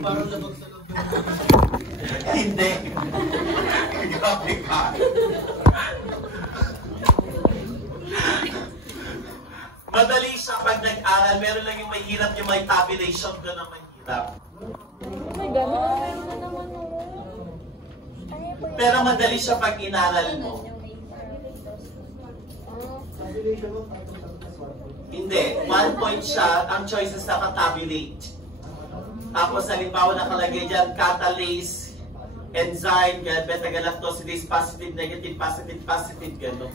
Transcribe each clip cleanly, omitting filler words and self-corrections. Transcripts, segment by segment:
Parang labag sa loob. Hindi. Grabe ka. Madali siya pag nag-aral. Meron lang yung mahirap, yung may tabulation doon ang mahirap. May gano'n. Meron na naman Pero madali siya pag inaral mo. Hindi. 1 point siya. Ang choices naka-tabulate. Tapos halimbawa nakalagay dyan, catalase, enzyme, beta-galactosidase, positive, negative, positive, positive, gano'n.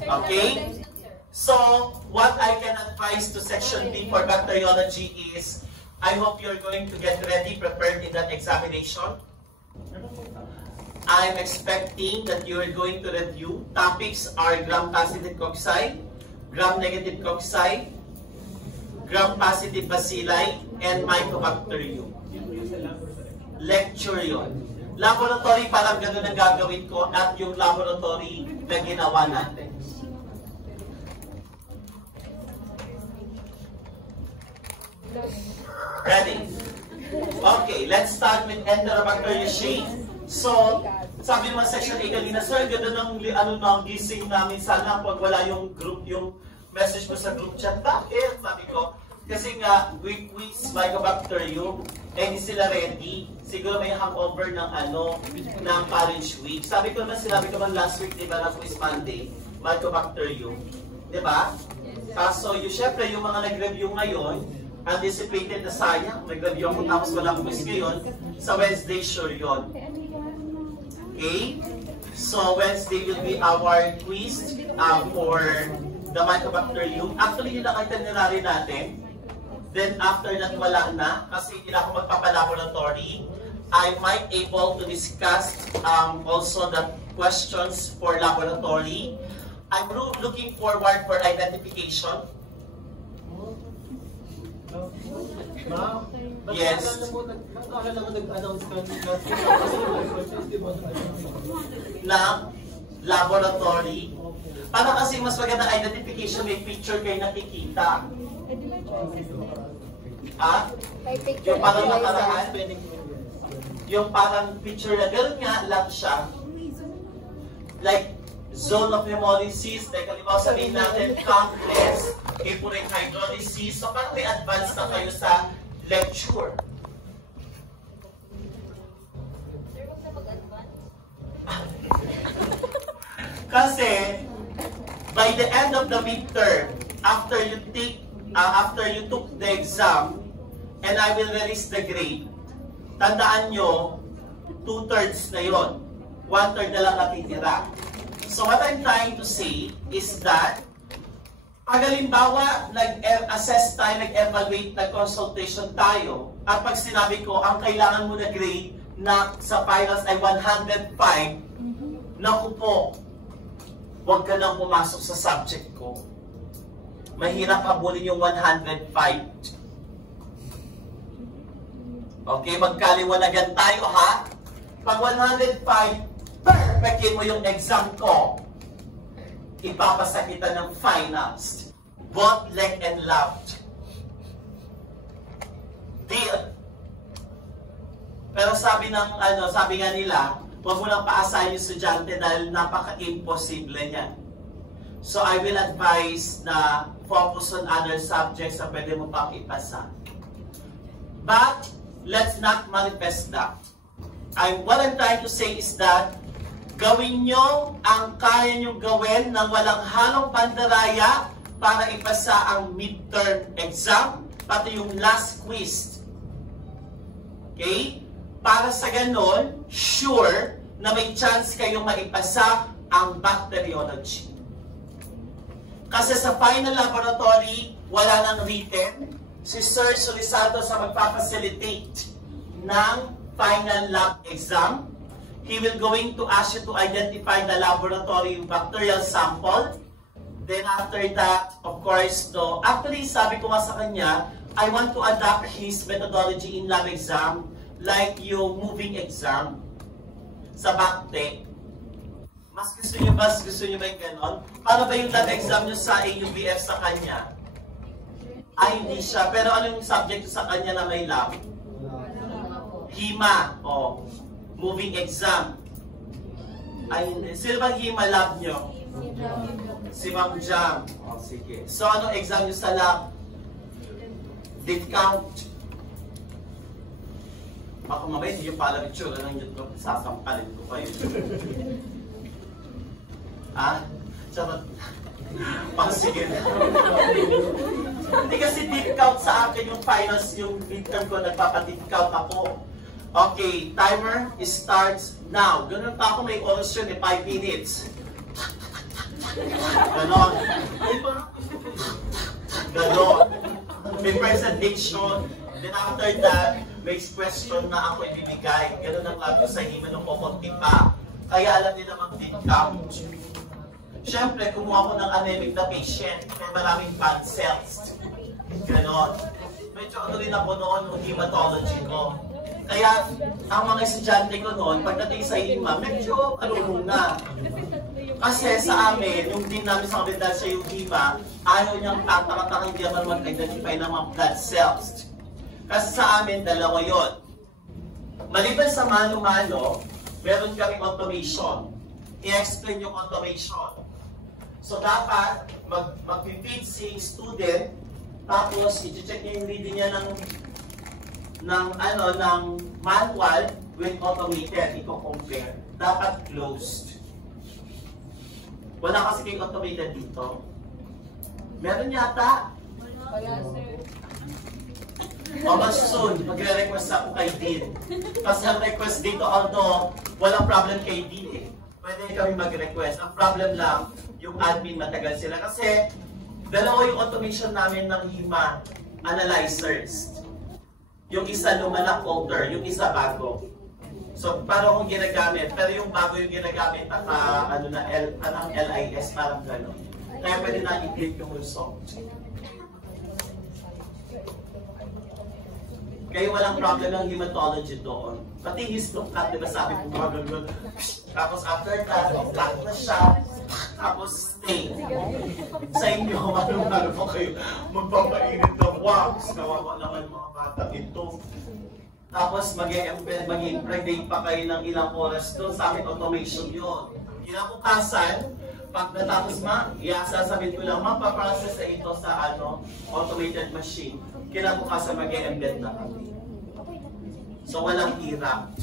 Okay? So, what I can advise to Section B for bacteriology is, I hope you're going to get ready, prepared in that examination. I'm expecting that you are going to review. Topics are gram-positive cocci, gram-negative cocci, gram-positive bacilli, and mycobacterium. Lecture yun. Laboratory, parang ganun ang gagawin ko at yung laboratory na ginawa natin. Ready? Okay, let's start with Enterobacteriaceae. So, sabi naman section A kanina, sir, ganda ng gising namin. Sana pag wala yung group, yung message mo sa group chat. Bakit? Sabi ko, kasi nga, week Mycobacterium, hindi sila ready. Siguro may hangover ng ng Parish Week. Sinabi ko naman last week, di ba, na quiz Monday, Mycobacterium. Di ba? Kaso, syempre, yung mga nag-review ngayon, anticipated na sayang, nag-review ako tapos walang quiz ngayon, sa Wednesday, sure yun. Okay? So, Wednesday will be our quiz for the Mycobacterium. Actually, yun ang itinerary natin. Then, after that, wala na. Kasi hindi na ako magpapalaboratory. I might able to discuss also the questions for laboratory. I'm looking forward for identification. Yes. Na laboratory. Para kasi mas maganda identification, may picture kayo nakikita. Yung parang nakaraan, yung parang picture na gano'n nga lang siya. Like, zone of hemolysis, like halimbawa sabihin natin, complex, epuric hydrolysis. So parang may advance na kayo sa lecture. Kasi, by the end of the midterm, after you took the exam, and I will release the grade, tandaan nyo, 2/3 na yon. 1/3 na lang natitira. So what I'm trying to say is that, pag halimbawa, nag-assess tayo, nag-evaluate, nag-consultation tayo, at pag sinabi ko, ang kailangan mo na grade na sa finals ay 105, naku po, huwag ka nang pumasok sa subject ko. Mahirap habulin yung 105. Okay, magkaliwanagan tayo ha. Pag 105, perfectin mo yung exam ko. Ipapasa kita ng finals. Both leg and loud. Deal. Pero sabi nga nila, huwag mo lang paasahin yung estudyante dahil napaka-imposible niyan. So I will advise na focus on other subjects na pwede mo pang ipasa. But, let's not manifest that. What I'm trying to say is that, gawin nyo ang kaya nyo gawin nang walang halong pandaraya para ipasa ang midterm exam, pati yung last quiz. Okay? Para sa ganon, sure na may chance kayong maipasa ang bacteriology. Kasi sa final laboratory, wala nang written. Si Sir Solisado sa magpapacilitate ng final lab exam. He will going to ask you to identify the laboratory bacterial sample. Then after that, of course, actually sabi ko nga sa kanya, I want to adapt his methodology in lab exam like yung moving exam sa BACTEC. Mas gusto niyo ba yung ganon? Paano ba yung lab exam niyo sa AUBF sa kanya? Ay, hindi siya. Pero anong subject sa kanya na may lab? Hima. O. Moving exam. Ay, hindi. Sino bang Hima lab nyo? Si Ma'am Jam. O, sige. So, anong exam nyo sa lab? Did count. Ako mamaya, hindi yung pala picture ng YouTube. Sasampalin ko kayo. Ah? Charot. Sige na. Hindi kasi deep count sa akin yung finals, yung midterm ko, nagpapadeep count ako. Okay, timer starts now. Ganun pa ako, may oras yun, 5 minutes. Ganon. Ganon. May presentation. Then after that, may question na ako ibibigay. Ganon ang labo sa hima ng kukunti pa. Kaya alam nila mag-deep count. Siyempre, kumuha ko ng anemic na patient. May maraming bad cells. Ganon. Medyo ano rin ako noon yung hematology ko. Kaya, ang mga estudyante ko noon, pagdating sa hima, medyo muna. Kasi sa amin, yung din namin sa kabila sa yung hima, ayaw niyang tatakatang hindi naman mag-identify ng mga blood cells. Kasi sa amin, dalawa yon. Maliban sa mano-mano, meron kaming automation. I-explain yung automation. So dapat mag-feed si student, tapos i-check niya yung reading niya ng manual with automated. I-compare. Dapat closed. Wala kasi kayong automated dito. Meron yata. Wala, sir. O mas soon, magre-request ako kay Dean. Kasi ang request dito, although walang problem kay Dean eh. Pwede kami mag-request. Ang problem lang, yung admin matagal sila. Kasi dalawa yung automation namin ng HIMA analyzers. Yung isa luma na folder, yung isa bago. So, parang akong ginagamit. Pero yung bago yung ginagamit, anong LIS, parang gano'n. Kaya pwede na i-click yung result. Kaya walang problem ng hematology doon. Pati histopath, diba sabi ko problem doon. Tapos after that, flat na siya. Tapos stay. Sa inyo, ano po kayo magpapainit ng wax. Kawawa naman mga bata ito. Tapos mag-impregnate pa kayo ng ilang oras doon. Sa amin, automation yun. Kinabukasan, pag natapos sasabihin ko lang, mapaprocess na ito sa automated machine. Kinabukasan mag-embed na kami. So, walang hirap.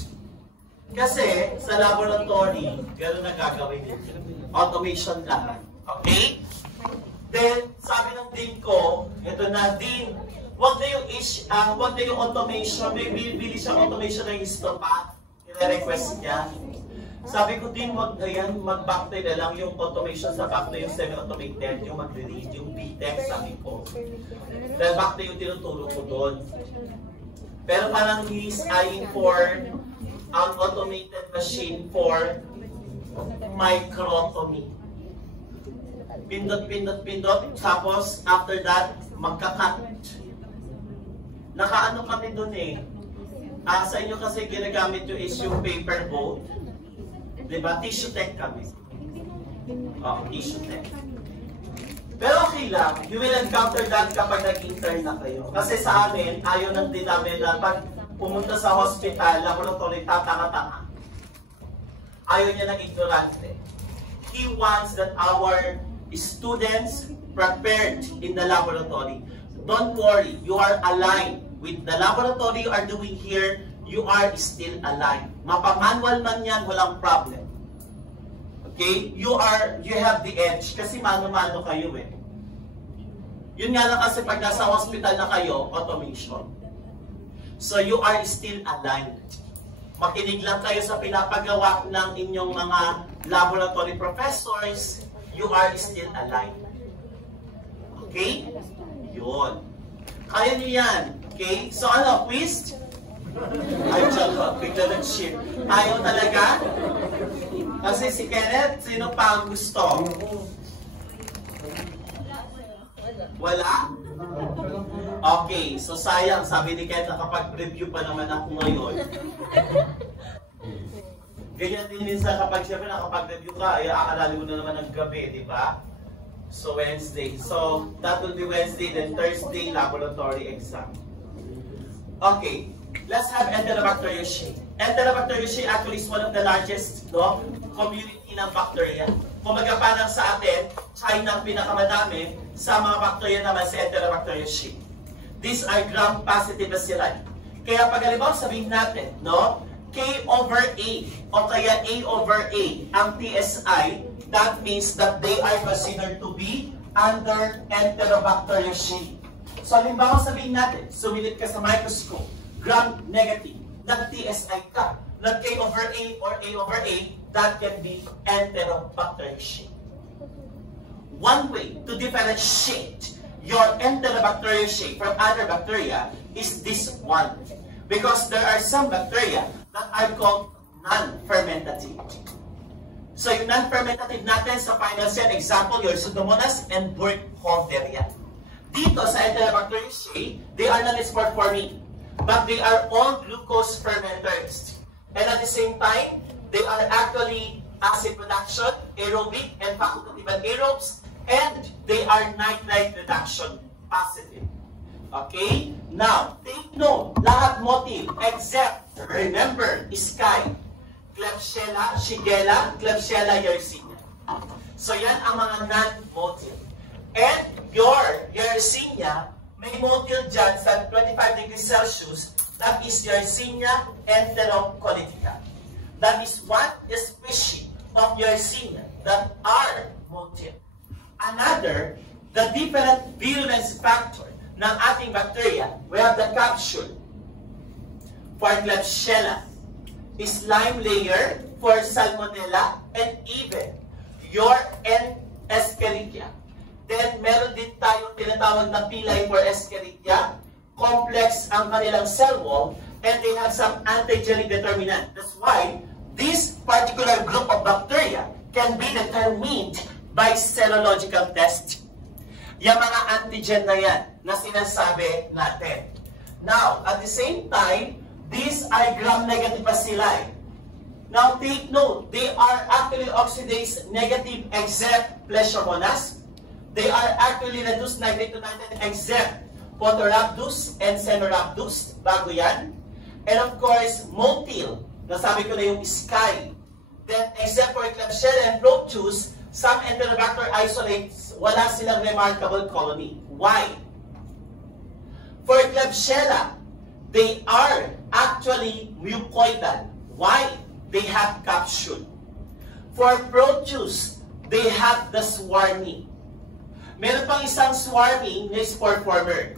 Kasi, sa laboratory, gano'n na gagawin nito. Automation lang. Okay? Then, sabi ng dean ko, ito na, dean, wag na yung automation, may bibili siya automation ng histopath. I-request niya. Sabi ko din, wag na yan, mag-back na lang yung automation sa back na yung semi-automated, yung mag-read, yung BTEC, sabi ko. Dahil back na yung tinuturo ko doon. Pero parang he's eyeing for an automated machine for microtomy. Pindot, tapos after that, magka-cut. Nakaano kami doon eh. Sa inyo kasi ginagamit yung is yung paper boat. Diba? Tissue tech kami. Tissue tech. Pero okay lang, you will encounter that kapag nag-intern na kayo. Kasi sa amin, ayaw ng din namin na pag pumunta sa hospital, laboratory, tatanga-tanga. Ayaw niya ng ignorante. He wants that our students prepared in the laboratory. Don't worry, you are aligned with the laboratory you are doing here. You are still aligned. Mapamanual man yan, walang problem. Okay? You have the edge kasi mano-mano kayo eh. Yun nga lang kasi pag nasa hospital na kayo, automation. So you are still aligned. Makinig lang kayo sa pinapagawa ng inyong mga laboratory professors, you are still aligned. Okay? Yun. Kaya niyo yan. Okay? So quiz? Ay, joke. Bigla nag-ship. Ayaw talaga? Kasi si Kenneth, sino pa ang gusto? Wala? Okay, so sayang. Sabi ni Kenneth, nakapag-review pa naman ako ngayon. Ganyan din minsan kapag siyempre nakapag-review ka, ay aalalin mo na naman ng gabi, di ba? So Wednesday. So that will be Wednesday, then Thursday, laboratory exam. Okay, let's have Enterobacteriaceae. Enterobacteriaceae actually is one of the largest community ng bacteria. Kumaga parang sa atin, China ang pinakamadami, sa mga bacteria naman sa Enterobacteriaceae. These are gram-positive bacilli. Kaya pag halimbawa sabihin natin, K over A o kaya A over A ang PSI, that means that they are considered to be under Enterobacteriaceae. So halimbawa sabihin natin, sumilip ka sa microscope, gram-negative, nag-TSI ka, nag-K over A or A over A, that can be Enterobacteriaceae. One way to differentiate your Enterobacteriaceae from other bacteria is this one. Because there are some bacteria that are called non-fermentative. So yung non-fermentative natin sa finals yan, example, your Pseudomonas and Burkholderia. Dito sa Enterobacteriaceae, they are not spore-forming, but they are all glucose fermenters. And at the same time, they are actually acid production, aerobic, and facultative anaerobes, and they are nitrite reduction positive. Okay? Now, take note, lahat motive except, remember, Sky, Klebsiella, Shigella, Klebsiella Yersinia. So yan ang mga non-motive. And your Yersinia, may motive dyan sa 25 degrees Celsius, that is Yersinia enterocolitica. That is one species of Yersinia that are motive. Another, the different virulence factor ng ating bacteria, we have the capsule for Klebsiella, slime layer for Salmonella, and even your Escherichia. Then, meron din tayong tinatawag na pilay for Escherichia. Complex ang kanilang cell wall, and they have some antigenic determinant. That's why this particular group of bacteria can be determined by serological test. Yung mga antigen na yan na sinasabi natin. Now, at the same time, these are gram-negative bacilli. Now, take note, they are actually oxidase negative except Pleishormonas. They are actually reduced nitrate to nitrate except Photorhabdus and Caenorhabdus. Bago yan. And of course, motile. Nasabi ko na yung Sky. Then, except for Klebsiella and Proteus, some Enterobacter isolates, wala silang remarkable colony. Why? For Klebsiella, they are actually mucoidal. Why? They have capsule. For Proteus, they have the swarming. Meron pang isang swarming na spore former.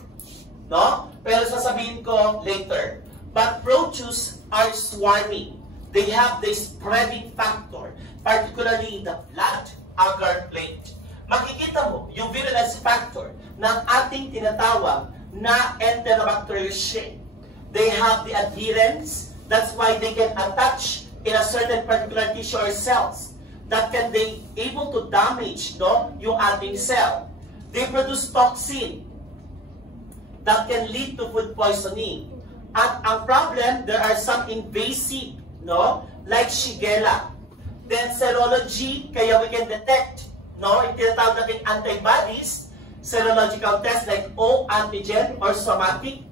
No? Pero sasabihin ko later. But Proteus are swarming. They have the spreading factor, particularly in the blood, agar plate. Makikita mo yung virulence factor ng ating tinatawag na Enterobacteriaceae. They have the adherence. That's why they can attach in a certain particular tissue or cells that can be able to damage yung ating cell. They produce toxin that can lead to food poisoning. At ang problem, there are some invasive, like Shigella. Then serology, kaya we can detect, yung tinatawag natin antibodies, serological test like O antigen or somatic,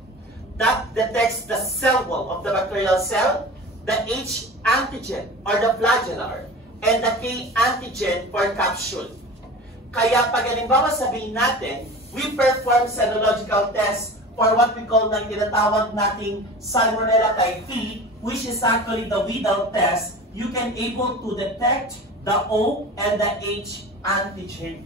that detects the cell wall of the bacterial cell, the H antigen or the flagellar, and the K antigen for capsule. Kaya pag halimbawa sabihin natin, we perform serological test for what we call na tinatawag nating Salmonella typhi, which is actually the Widal test. You can able to detect the O and the H antigen.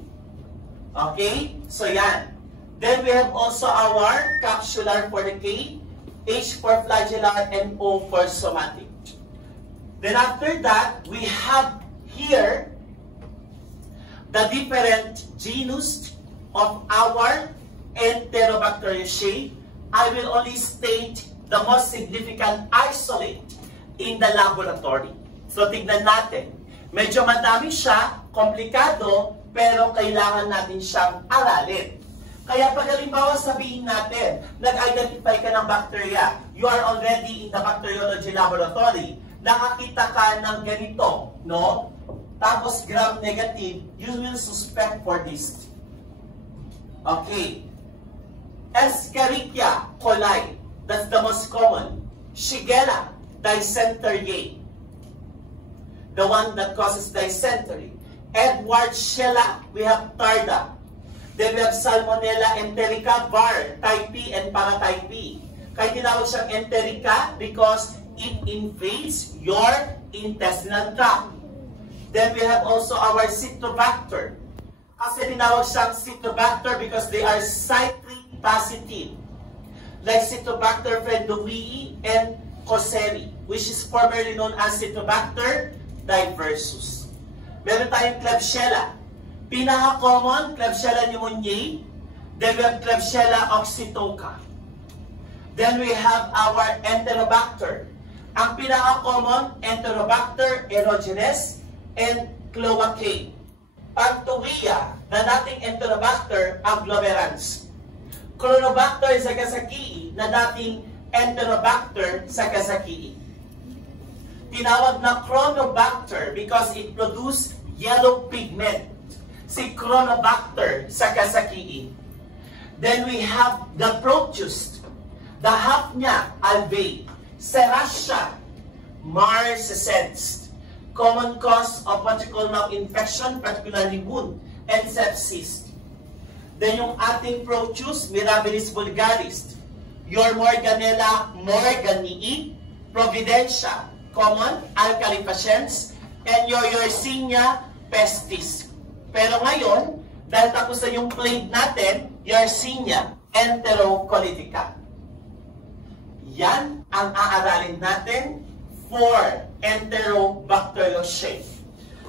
Okay? So yan. Then we have also our capsular for the K, H for flagellar, and O for somatic. Then after that, we have here the different genus of our Enterobacteriaceae. I will only state the most significant isolate in the laboratory. So tignan natin. Medyo madami siya, komplikado, pero kailangan natin siyang aralin. Kaya pag halimbawa sabihin natin, nag-identify ka ng bacteria, you are already in the bacteriology laboratory, nakakita ka ng ganito, tapos gram-negative, you will suspect for this. Okay. Escherichia coli, that's the most common. Shigella dysenteriae, the one that causes dysentery. Edwardsiella, we have Tarda. Then we have Salmonella enterica var, type P and paratype P. Kaya tinawag siyang enterica because it invades your intestinal tract. Then we have also our Citrobacter. Kasi tinawag siyang Citrobacter because they are citric positive. Like Citrobacter fredowii and Cosseri, which is formerly known as Citrobacter diversus. Meron tayong Klebsiella. Pinaka-common, Klebsiella pneumoniae. Then we have Klebsiella oxytoca. Then we have our Enterobacter. Ang pinaka-common, Enterobacter aerogenes and cloacae. Pagtuwia na dating Enterobacter agglomerans. Chronobacter sakazakii na dating Enterobacter sakazakii. Tinawag na Chronobacter because it produced yellow pigment. Si Chronobacter sakazakii. Then we have the Proteus. The half niya, alveoli. Serratia marcescens. Common cause of what you call now infection, particularly wound, and sepsis. Then yung ating Proteus, Mirabilis vulgaris. Your Morganella morganii, Providencia, common, alkali patients, and your Yersinia pestis. Pero ngayon, dahil tapos na yung plague natin, Yersinia enterocolitica. Yan ang aaralin natin for Enterobacteriaceae.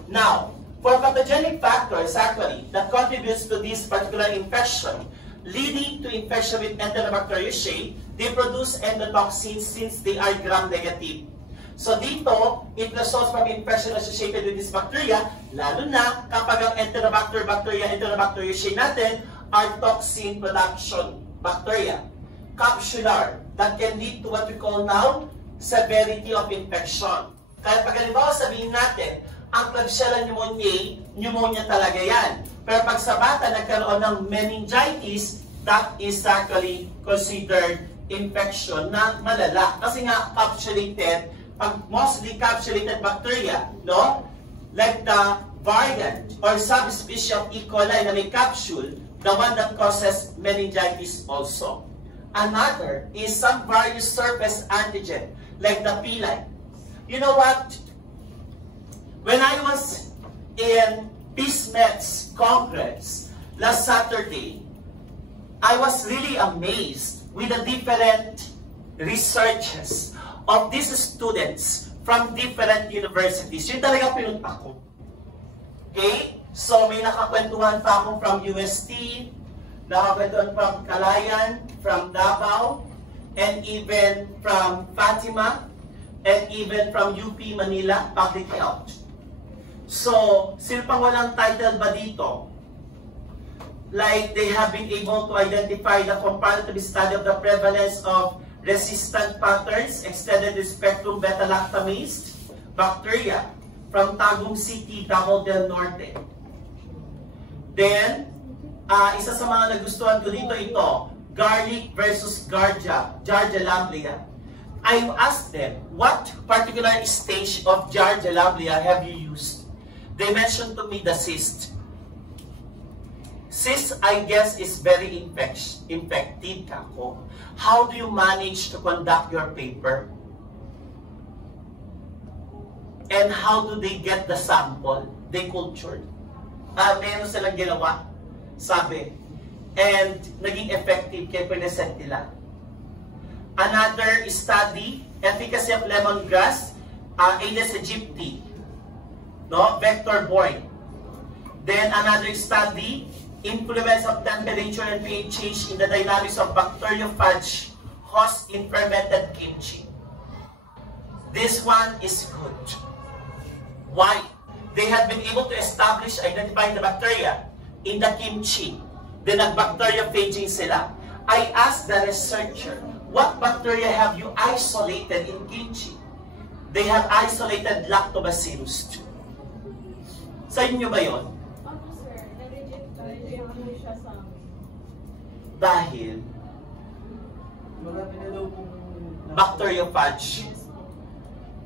Now, for pathogenic factors actually that contributes to this particular infection, leading to infection with Enterobacteriaceae, they produce endotoxins since they are gram-negative. So dito, it results from infection associated with this bacteria, lalo na kapag ang Enterobacteriaceae natin are toxin production bacteria. Capsular, that can lead to what we call now severity of infection. Kaya pag halimbawa sabihin natin, ang Klebsiella pneumoniae, pneumonia talaga yan. Pero pag sa bata nagkaroon ng meningitis, that is actually considered infection na malala. Kasi nga capsulated, pag mostly capsulated bacteria, no? Like the variant or subspecies of E. coli na may capsule, the one that causes meningitis also. Another is some various surface antigen, like the P-line. You know what? When I was in PSMED's Congress last Saturday, I was really amazed with the different researches of these students from different universities. Yun talaga pinunta ko. Okay? So may nakakwentuhan pa akong from UST, nakakwentuhan from Calayan, from Davao, and even from Fatima, and even from UP Manila, Public Health. So, sino pang walang title ba dito? Like, they have been able to identify the comparative study of the prevalence of resistant patterns, extended spectrum beta-lactamase bacteria from Tagum City, Davao del Norte. Then, isa sa mga nagustuhan ko dito ito, garlic versus Giardia lamblia. I asked them, what particular stage of Giardia lamblia have you used? They mentioned to me the cyst. Cyst, I guess, is very infected kako. How do you manage to conduct your paper? And how do they get the sample? They cultured. Meron silang ginawa, sabi. And naging effective kaya present nila. Another study, efficacy of lemongrass, Aedes aegypti, no? Vector-borne. Then another study, influence of temperature and pH change in the dynamics of bacteriophage host in fermented kimchi. This one is good. Why? They have been able to establish, identifying the bacteria in the kimchi. Then nag-bacteriophaging sila. I asked the researcher, what bacteria have you isolated in kimchi? They have isolated lactobacillus. Sa inyo ba yon? Ako sir, na-reject mo siya sa amin. Dahil Marami na daw pong bacteriophage.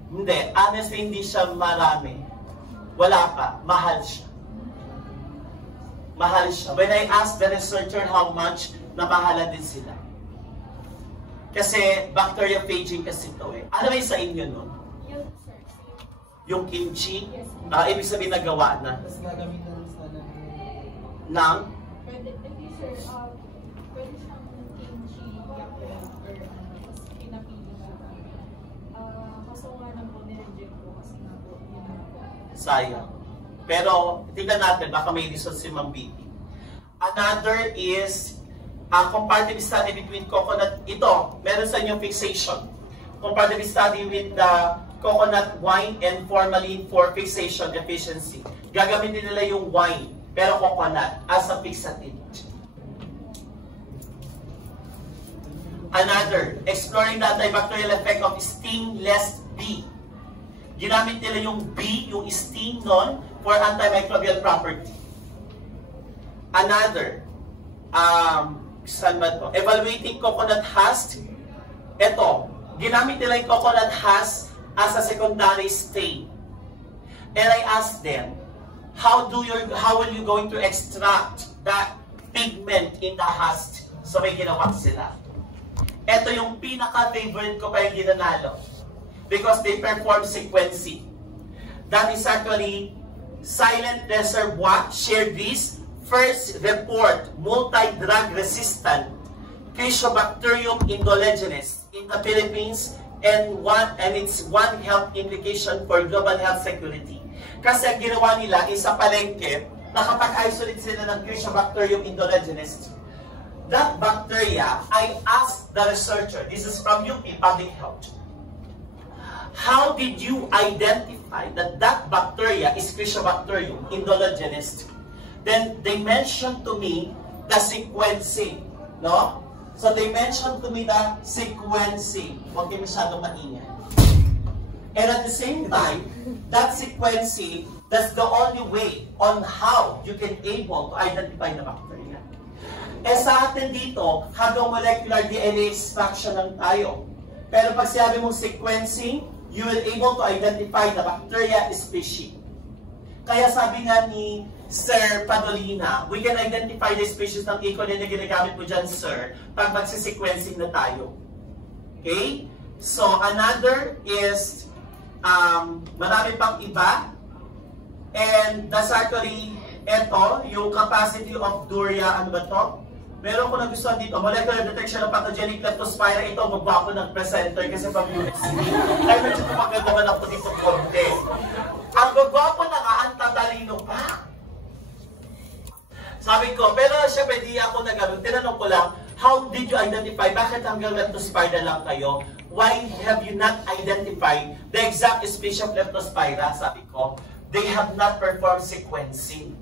Hindi, honestly, hindi siya marami. Wala pa, mahal siya. Mahal siya. When I asked the researcher how much, namahala din sila. Kasi bacteriophaging kasi ito eh. Ano ba yung sa inyo nun? Yung sir, Yung kimchi? yes. Ibig sabihin nagawa na. Tapos gagamitan lang sana Nang? Pwede, hindi sir, pwede siyang kimchi, yakult, or tapos pinapili siya. Kaso nga na po, nireject ko kasi nga po, yun na po. Sayang. Pero, tingnan natin, baka may reason si Ma'am Vicky. Another is, comparative study between coconut. Ito, meron sa inyong fixation. Comparative study with the coconut wine and formalin for fixation deficiency. Gagamitin nila yung wine, pero coconut, as a fixative. Another, exploring the antibacterial effect of stingless bee. Ginamit nila yung bee, yung sting nun, for antimicrobial property. Another, saan ba ito? Evaluating coconut husk. Ito, ginamit nila yung coconut husk as a secondary stain. And I asked them, how will you going to extract that pigment in the husk? So may ginawa sila. Ito yung pinaka-favorite ko pa yung ginanalo. Because they perform sequencing. That is actually Silent Reservoir shared this first report multi-drug resistant Cryptobacterium indolegenes in the Philippines and its one health implication for global health security. Kasi ang ginawa nila is sa palengke, nakapag-isolate sila ng Cryptobacterium indolegenes. That bacteria, I asked the researcher, this is from UP Public Health, how did you identify that that bacteria is Cryptobacterium indolegenes? Then they mentioned to me the sequencing, no? So they mentioned to me the sequencing. Huwag kayo masyadong maingay. And at the same time, that sequencing, that's the only way on how you can able to identify the bacteria. Eh sa atin dito, hanggang molecular DNA extraction lang tayo. Pero pag sinabi mong sequencing, you will able to identify the bacteria species. Kaya sabi nga ni Sir Padolina, we can identify the species ng E. coli na ginagamit mo dyan, sir, pag magsisequencing na tayo. Okay? So, another is, marami pang iba. And that's actually, eto, yung capacity of Duria, ano ba to? Meron ko nagustuhan dito, molecular detection of pathogenic leptospira. Ito, magwapo ng presenter kasi pag USC. Ay, medyo maganda man ako dito konti. Ang magwapo na nga, ang tatalino pa. Sabi ko, pero syempre di ako nagano'n. Tinanong ko lang, how did you identify? Bakit hanggang leptospira lang kayo? Why have you not identified the exact species of leptospira? Sabi ko, they have not performed sequencing.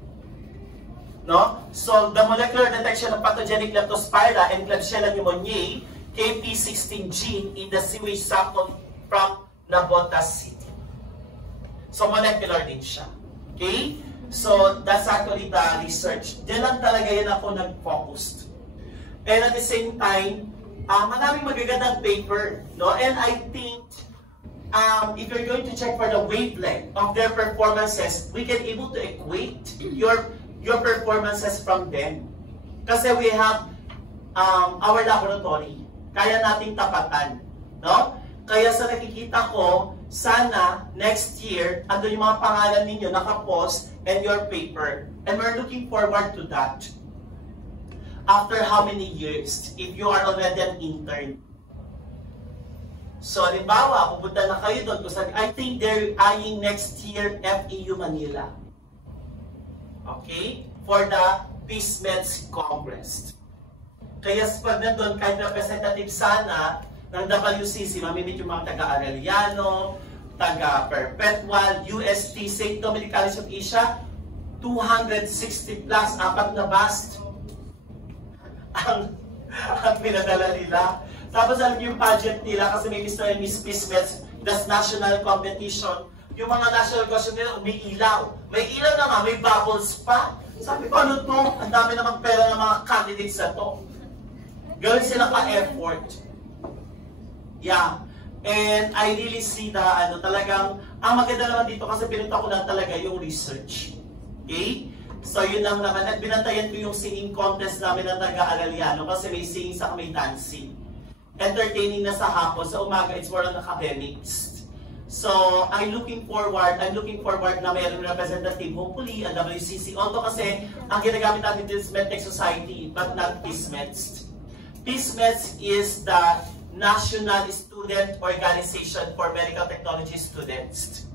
No? So, the molecular detection of pathogenic leptospira and Klebsiella pneumoniae, KP16 gene in the sewage sample from Navotas City. So, molecular din siya. Okay? So, that's actually the research. Diyan lang talaga yan ako nag-focused. And at the same time, maraming magagandang paper. No? And I think, if you're going to check for the wavelength of their performances, we can able to equate your performances from them. Kasi we have our laboratory. Kaya nating tapatan. No? Kaya sa nakikita ko, sana next year, ando yung mga pangalan ninyo nakapost and your paper. And we're looking forward to that. After how many years, if you are already an intern. So, halimbawa, pupunta na kayo doon. I think they're eyeing next year FEU Manila. Okay? For the PeaceMeds Congress. Kaya pag nandun, kahit representative sana ng WCC, mamimit yung mga taga-Arellano, taga-Perpetual, UST, St. Dominicans of Asia, 260 plus, 4 na bust ang pinadala nila. Tapos alam niyo yung pageant nila kasi may Mr. and Miss PeaceMeds, that's national competition. yung mga national costume nila umiilaw. May ilaw na nga, may bubbles pa. Sabi ko, ano to? Ang dami namang pera ng mga candidates na to. Gawin sila pa-effort. Yeah. And I really see na talagang, ang maganda naman dito kasi pinunta ko na talaga yung research. Okay? So yun lang naman. At binantayan ko yung singing contest namin ng taga-Araliano kasi may singing sa may dancing. Entertaining na sa hapon. Sa umaga, it's more on academics. So, I'm looking forward na mayroong representative, hopefully, ang WCC. Although kasi, ang ginagamit natin is MedTech Society, but not PISMEDS. PISMEDS is the National Student Organization for Medical Technology Students.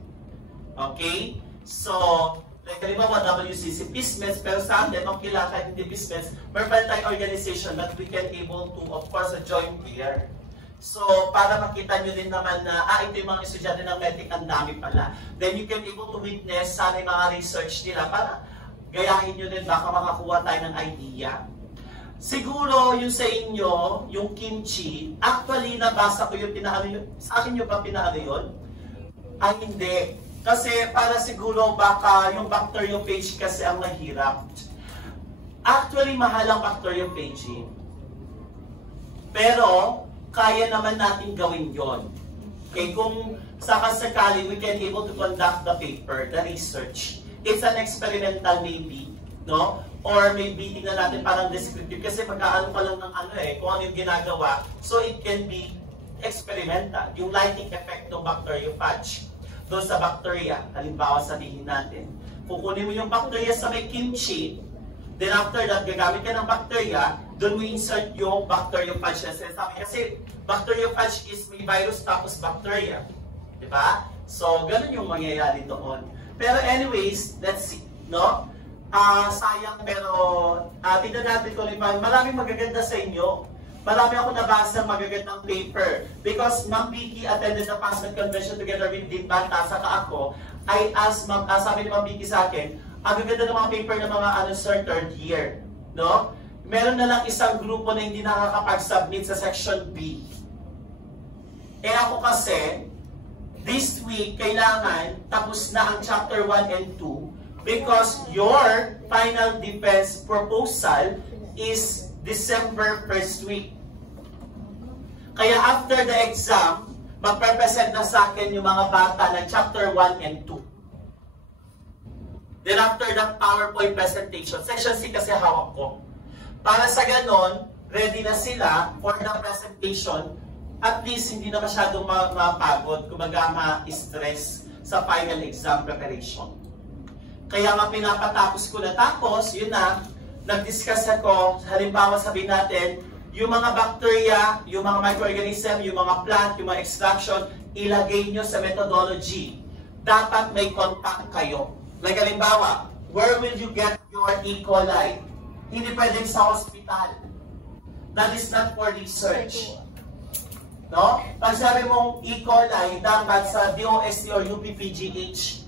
Okay? So, like, halimbawa, WCC, PISMEDS, pero sa atin, makilala kahit hindi PISMEDS, meron tayong organization that we can able to, of course, join here. So, para makita nyo din naman na, ito yung mga estudyante ng medtech, ang dami pala. Then you can able to witness sana yung mga research nila para gayahin nyo din, baka makakuha tayo ng idea. Siguro, yung sa inyo, yung kimchi, actually, nabasa ko yung pinaano yun. Sa akin yung ba pinaano yun? Ay, hindi. Kasi para siguro baka yung bacteriophage kasi ang mahirap. Actually, mahal ang bacteriophage. Pero, kaya naman natin gawin yon. Okay, kung sakasakali, we can able to conduct the paper, the research. It's an experimental maybe, no? Or maybe tingnan natin parang descriptive kasi pagkaano pa lang ng kung ano yung ginagawa. So it can be experimental. Yung lighting effect ng bacteriophage doon sa bacteria. Halimbawa sabihin natin, kukunin mo yung bacteria sa may kimchi, then after that, gagamit ka ng bacteria, doon mo insert yung bacteriophage na sinasabi. Kasi bacteriophage is may virus tapos bacteria. Diba? So, ganun yung mangyayari doon. Pero anyways, let's see. No? Sayang pero, tignan natin kung maraming magaganda sa inyo. Marami ako nabasa magagandang paper. Because Ma'am Vicky attended the PASMED convention together with Dean Banta, saka ako, I asked sabi ni Ma'am Vicky sa akin, ang gaganda ng mga paper ng mga third year. No? Meron na lang isang grupo na hindi nakakapag-submit sa section B. Eh ako kasi, this week, kailangan tapos na ang chapter 1 and 2 because your final defense proposal is December 1st week. Kaya after the exam, magpe-present na sa akin yung mga bata ng chapter 1 and 2. Then after that PowerPoint presentation, section C kasi hawak ko. Para sa ganon, ready na sila for the presentation. At least hindi na masyadong mapagod, kumbaga ma-stress sa final exam preparation. Kaya nga pinapatapos ko na tapos, yun na, nag-discuss ako, halimbawa sabihin natin, yung mga bacteria, yung mga microorganism, yung mga plant, yung mga extraction, ilagay nyo sa methodology. Dapat may contact kayo. Like halimbawa, where will you get your E. coli? Hindi pwedeng sa hospital. That is not for research. No? Pag sabi mong E. coli, dapat sa DOST or UPPGH,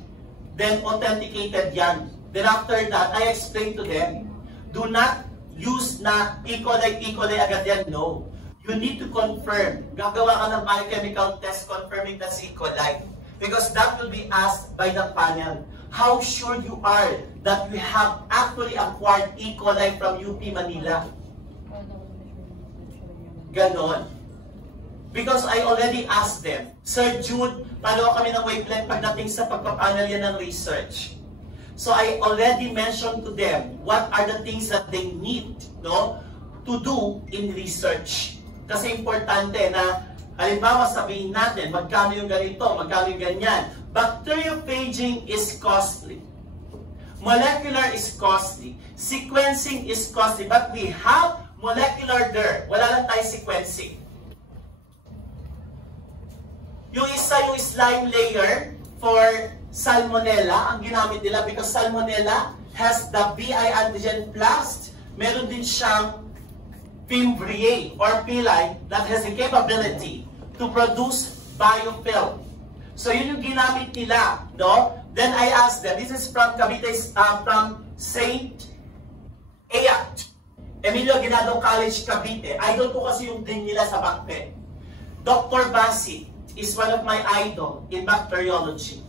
then authenticated yan. Then after that, I explain to them, do not use na E. coli agad yan. No. You need to confirm. Gagawa ka ng biochemical test confirming that's E. coli. Because that will be asked by the panel. How sure you are that you have actually acquired E. coli from UP Manila? Ganon. Because I already asked them, Sir Jude, paano kami ng wavelength pagdating sa pagpapanel yan ng research? So I already mentioned to them what are the things that they need, no, to do in research. Kasi importante na, halimbawa sabihin natin, magkano yung ganito, magkano yung ganyan. Bacteriophaging is costly. Molecular is costly. Sequencing is costly. But we have molecular there. Wala lang tayo sequencing. Yung isa, yung slime layer for salmonella, ang ginamit nila because salmonella has the BI antigen plus. Meron din siyang fimbriae or pili that has the capability to produce biofilm. So yun yung ginamit nila, no? Then I asked them, this is from Cavite, from St. Ayat, Emilio Aguinaldo College, Cavite. Idol ko kasi yung din nila sa Bacte. Dr. Basi is one of my idol in bacteriology.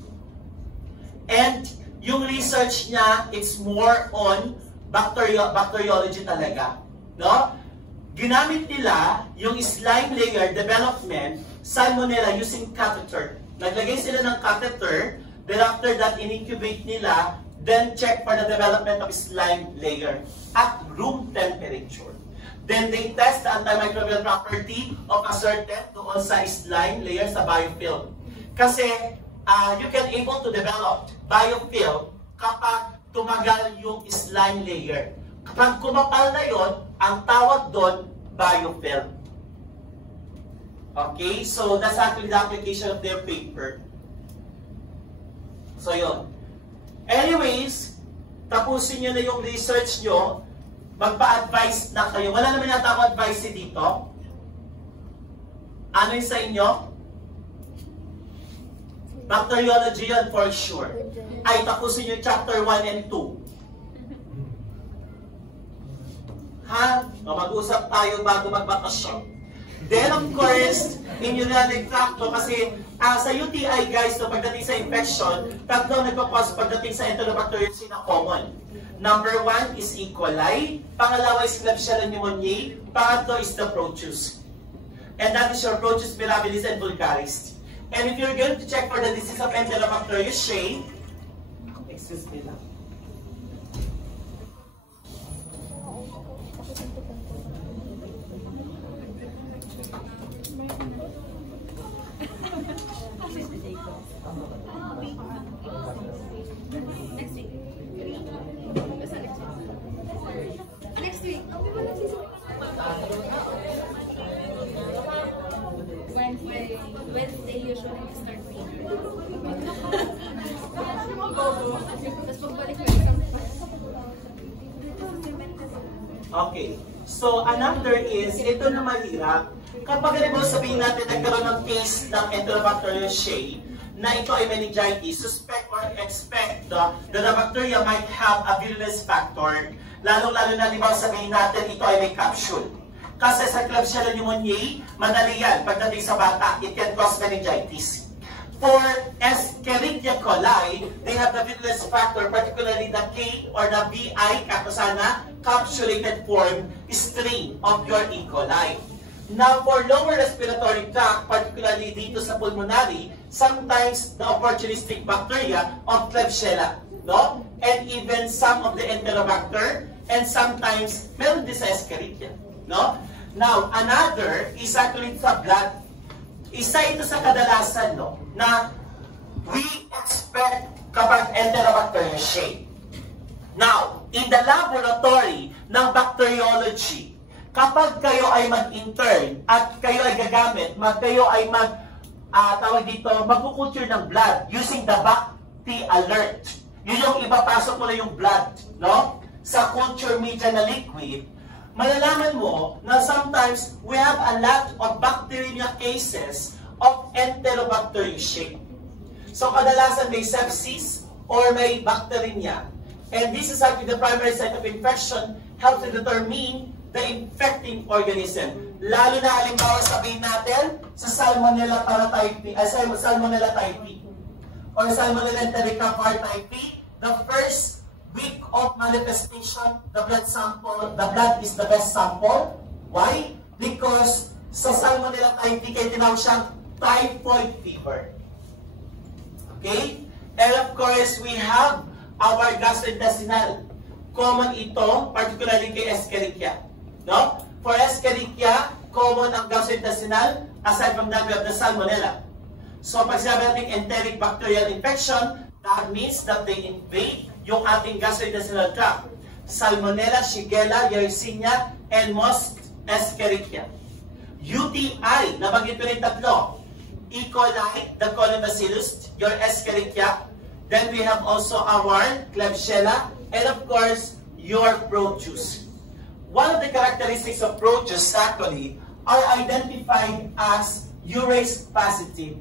And yung research niya, it's more on bacteriology talaga. No? Ginamit nila yung slime layer development, Salmonella, using catheter. Naglagay sila ng catheter, then after that, in-incubate nila, then check for the development of slime layer at room temperature. Then they test the antimicrobial property of a certain doon sa slime layer sa biofilm. Kasi you can able to develop biofilm kapag tumagal yung slime layer. Kapag kumapal na yon, ang tawag doon, biofilm. Okay? So, that's actually the application of their paper. So, yun. Anyways, tapusin nyo na yung research nyo, magpa-advise na kayo. Wala naman yata ako advice dito. Ano yung sa inyo? Bacteriology yan for sure. Ay, tapusin nyo chapter 1 and 2. Ha? Mag-usap tayo bago magbakasyon. Then, of course, in urinary tract, kasi sa UTI, guys, so pagdating sa infection, tatlo nagpa-cause pagdating sa Enterobacteriaceae na common. Number 1 is E. coli, pangalawa is Klebsiella pneumoniae, pangatlo is the Proteus. And that is your Proteus mirabilis and vulgaris. And if you're going to check for the disease of Enterobacteriaceae, excuse me lang. Next week. Wednesday usually we start dinner. Tapos pagbalik ko isang Okay. So, another is, ito na mahirap. Kapag sabihin natin nagkaroon ng case ng Enterobacteriaceae na ito ay meningitis, suspect or expect that the bacteria might have a virulence factor, lalo-lalo na sabihin natin ito ay may capsule. Kasi sa Klebsiella pneumoniae, madali yan. Pagdating sa bata, it can cause meningitis. For Escherichia coli, they have the virulence factor, particularly the K or the VI, kapasana, capsulated form strain of your E. coli. Now, for lower respiratory tract, particularly dito sa pulmonary, sometimes the opportunistic bacteria of Klebsiella, no? And even some of the Enterobacter, and sometimes meron din sa Escherichia, no? Now, another is actually sa blood. Isa ito sa kadalasan, no, na we expect kapag Enterobacteriaceae. Now, in the laboratory ng bacteriology, kapag kayo ay mag-intern at kayo ay gagamit, kayo ay tawag dito, magkukulture ng blood using the BacT-Alert. Yun yung ipapasok mo na yung blood, no? Sa culture media na liquid, malalaman mo na sometimes we have a lot of bacteremia cases of Enterobacteriaceae. So, kadalasan may sepsis or may bacteremia. And this is actually the primary site of infection, helps to determine the infecting organism. Lalo na halimbawa sabihin natin sa Salmonella type B or Salmonella enterica type B, the first week of manifestation, the blood is the best sample. Why? Because sa Salmonella type B, kaya tinawag siyang typhoid fever. Okay? And of course, we have our gastrointestinal. Common ito, particularly kay Escherichia. No? For Escherichia, common ang gastrointestinal, aside from that we have the Salmonella. So, pag sinabi natin enteric bacterial infection, that means that they invade yung ating gastrointestinal tract. Salmonella, Shigella, Yersinia, and most Escherichia. UTI, nabanggit ko rin tatlo. E. coli, the colobacillus, your Escherichia. Then we have also our Klebsiella, and of course, your Proteus. One of the characteristics of Proteus actually are identified as urease positive.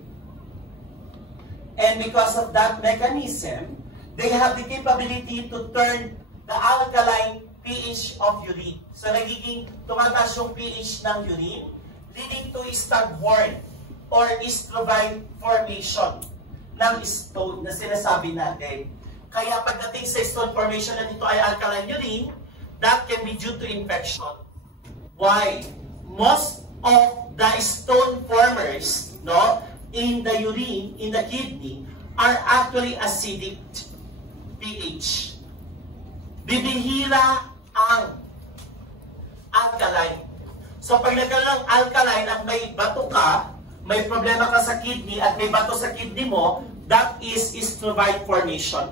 And because of that mechanism, they have the capability to turn the alkaline pH of urine. So nagiging tumataas yung pH ng urine, leading to staghorn or estrovine formation. ng stone na sinasabi natin. Kaya pagdating sa stone formation na dito ay alkaline urine, that can be due to infection. Why? Most of the stone formers, no, in the urine, in the kidney, are actually acidic pH. Bibihira ang alkaline. So pag nagkaroon ng alkaline at may bato ka, may problema ka sa kidney at may bato sa kidney mo, that is strovite formation.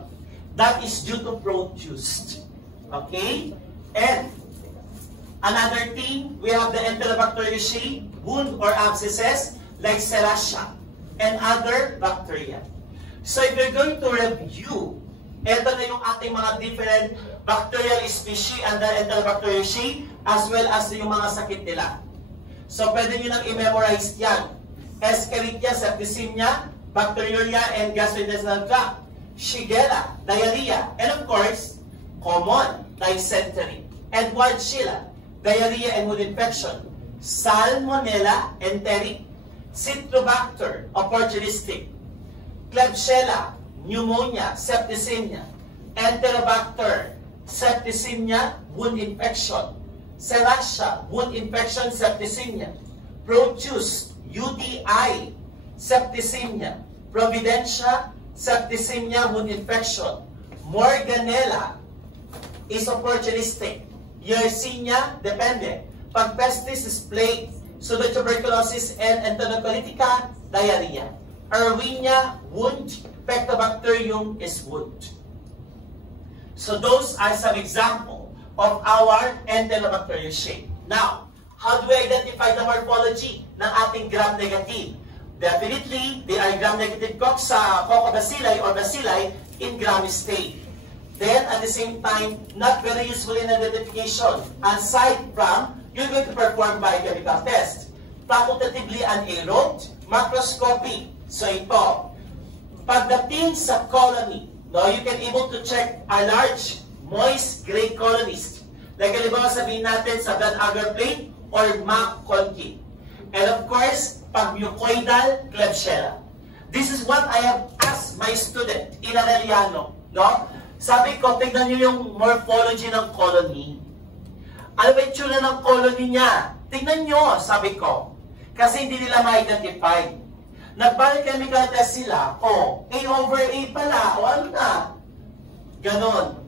That is due to produced. Okay? And another thing, we have the Enterobacteriaceae, wound or abscesses like Serratia and other bacteria. So if you're going to review, ito na yung ating mga different bacterial species and the Enterobacteriaceae as well as yung mga sakit nila. So pwede nyo nang i-memorize yan. Escherichia, Septicemia, Bacteriuria, and Gastrointestinal Tract. Shigella, diarrhea, and of course, common, dysentery. And Warshilla, diarrhea and wound infection. Salmonella, enteric. Citrobacter, opportunistic. Klebsiella, pneumonia, septicemia. Enterobacter, septicemia, wound infection. Serratia, wound infection, septicemia. Proteus, UTI, septicemia. Providentia, septicemia, wound infection. Morganella is opportunistic. Yersinia, depende. Pag pestis is plague. Pseudotuberculosis and enterocolitica, diarrhea. Erwinia, wound. Pectobacterium is wound. So those are some examples of our Enterobacteriaceae. Now, how do we identify the morphology ng ating gram-negative? Definitely, they are gram-negative Coccobacilli or bacilli in gram state. Then, at the same time, not very useful in identification. Aside from, you're going to perform biochemical test. Facultatively unaerobed, macroscopy. So ito, pagdating sa colony, no, you can able to check a large, moist, gray colonies. Like, halimbawa sabihin natin sa blood agar plate or McConkie. And of course, pag mucoidal, Klebsiella. This is what I have asked my student in Arellano. No? Sabi ko, tignan nyo yung morphology ng colony. Ano ba yung tsura ng colony niya? Tignan nyo, sabi ko. Kasi hindi nila ma-identify. Nag-biochemical test sila. O, A over A pala. O ano na? Ganon.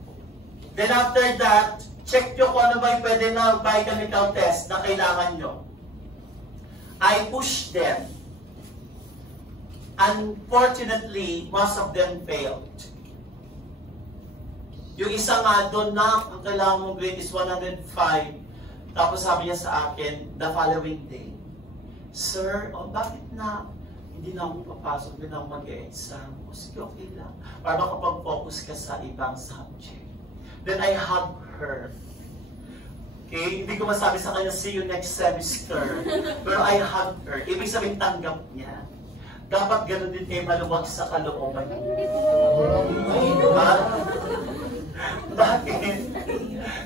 Then after that, check nyo kung ano ba yung pwede na biochemical test na kailangan nyo. I pushed them. Unfortunately, most of them failed. Yung isa nga doon na, ang kailangan mong grade is 105. Tapos sabi niya sa akin, the following day, Sir, bakit na hindi na ako papasok, hindi na ako mag-e-exam? O sige, okay lang. Para makapag-focus ka sa ibang subject. Then I hugged her. Okay? Hindi ko masabi sa kanya, see you next semester. Pero I hugged her. Ibig sabihin, tanggap niya. Dapat ganun din kayo maluwag sa kalooban niya. Diba? Bakit?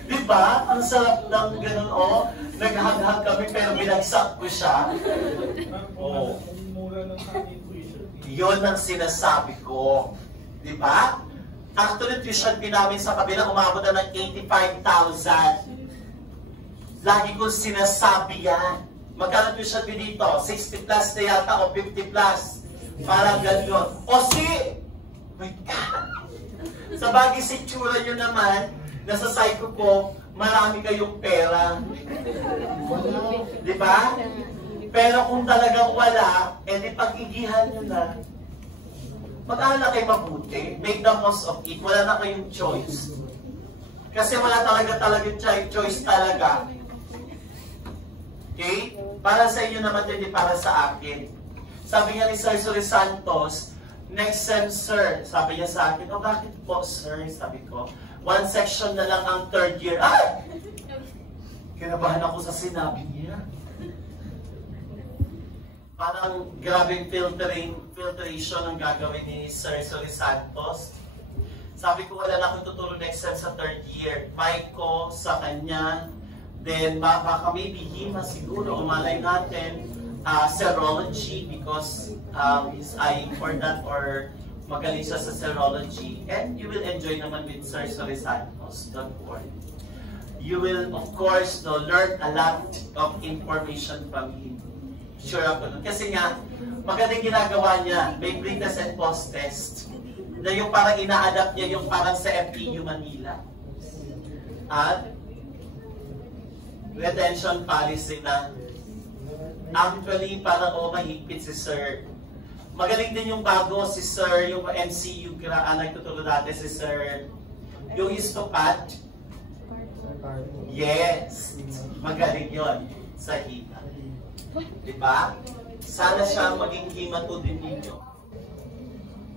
Diba? Ang sarap ng ganun, oh. Nag-hug-hug kami pero binagsak ko siya. Oh. Yun ang sinasabi ko. Diba? Actually, tuition fee namin sa kabila umabot na ng 85,000. Lagi ko sinasabi yan. Magkano tuition fee dito? 60 plus na yata o 50 plus. Parang gano'n. O si! My God! Sa bagay si tsura nyo naman, nasa psycho ko, marami kayong pera. Diba? Pero kung talagang wala, edi pag-igihan nyo na. Mag-aaral na kayo mabuti. Make the most of it. Wala na kayong choice. Kasi wala talaga choice talaga. Okay? Para sa inyo naman, hindi para sa akin. Sabi niya ni Sir Suri Santos, next sem, sir. Sabi niya sa akin, oh, bakit po, sir? Sabi ko, one section na lang ang third year. Ah! Kinabahan ako sa sinabi niya. Parang grabing filtration ang gagawin ni Sir Suri Santos. Sabi ko, wala na akong tuturo next sem sa third year. Mic ko sa kanya. Then, baka maybe hima siguro, umalay natin. serology because is eyeing for that or magaling siya sa serology. And you will enjoy naman with Sir Sorizanos. Don't worry. You will, of course, learn a lot of information from him. Sure ako nun. Kasi nga, magandang ginagawa niya. May pre-test and post-test. Na yung parang ina-adapt niya yung parang sa FPU Manila. At retention policy na actually parang mahigpit si Sir. Magaling din yung bago si Sir, yung MCU nagtuturo dati si Sir. Yung histopad. Yes. Magaling yon sa hita. Diba? Sana siya maging himato din ninyo.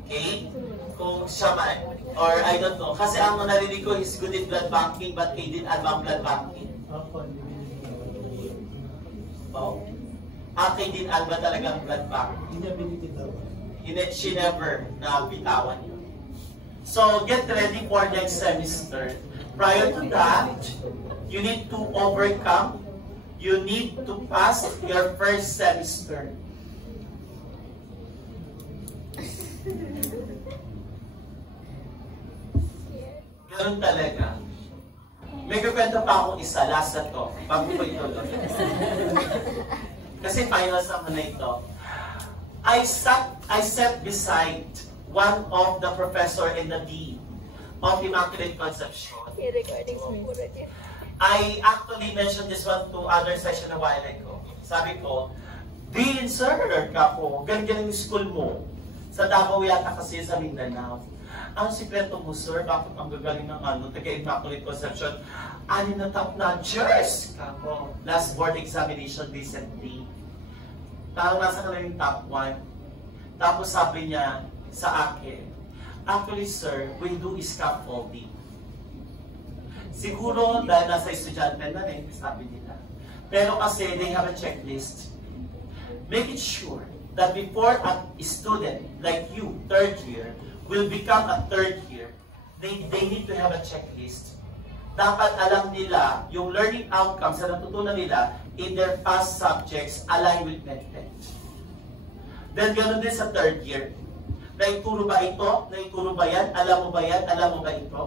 Okay? Kung siya man, or I don't know. Kasi ang narinig ko is good in blood banking but he didn't advance blood banking. Oh. Kay din Alba talagang blood banking. She never nabitawan yun. So, get ready for next semester. Prior to that, you need to overcome, you need to pass your first semester. Ganun talaga. May kukwento pa akong isa, last na to, bago ko ituloy. Kasi final sa na ito. I sat beside one of the professor and the dean of Immaculate Conception. I actually mentioned this one to other session a while ago. Sabi ko, Dean, sir, kako, ganyan yung school mo. Sa Davao yata kasi sa Mindanao. Ang sikreto mo, sir, bakit ang gagaling ng taga-Immaculate Conception? Ani na top notchers, kako. Last board examination recently. Parang nasa kanilang top 1. Tapos sabi niya sa akin, actually, sir, we do scaffolding. Siguro dahil nasa estudyante na rin, sabi nila. Pero kasi they have a checklist. Make it sure that before a student like you, third year, will become a third year, they need to have a checklist. Dapat alam nila yung learning outcomes na natutunan nila in their past subjects align with method. Then ganoon din sa third year. Naituro ba ito? Naituro ba yan? Alam mo ba yan? Alam mo ba ito?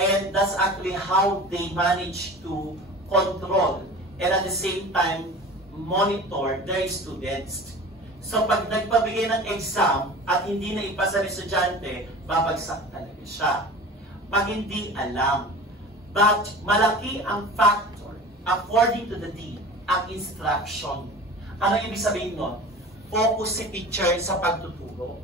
And that's actually how they manage to control and at the same time monitor their students. So pag nagpabigay ng exam at hindi na ipasa ng estudyante, babagsak talaga siya. Pag hindi alam. But malaki ang factor, according to the dean, ang instruction. Ano ibig sabihin nun? Focus si teacher sa pagtuturo.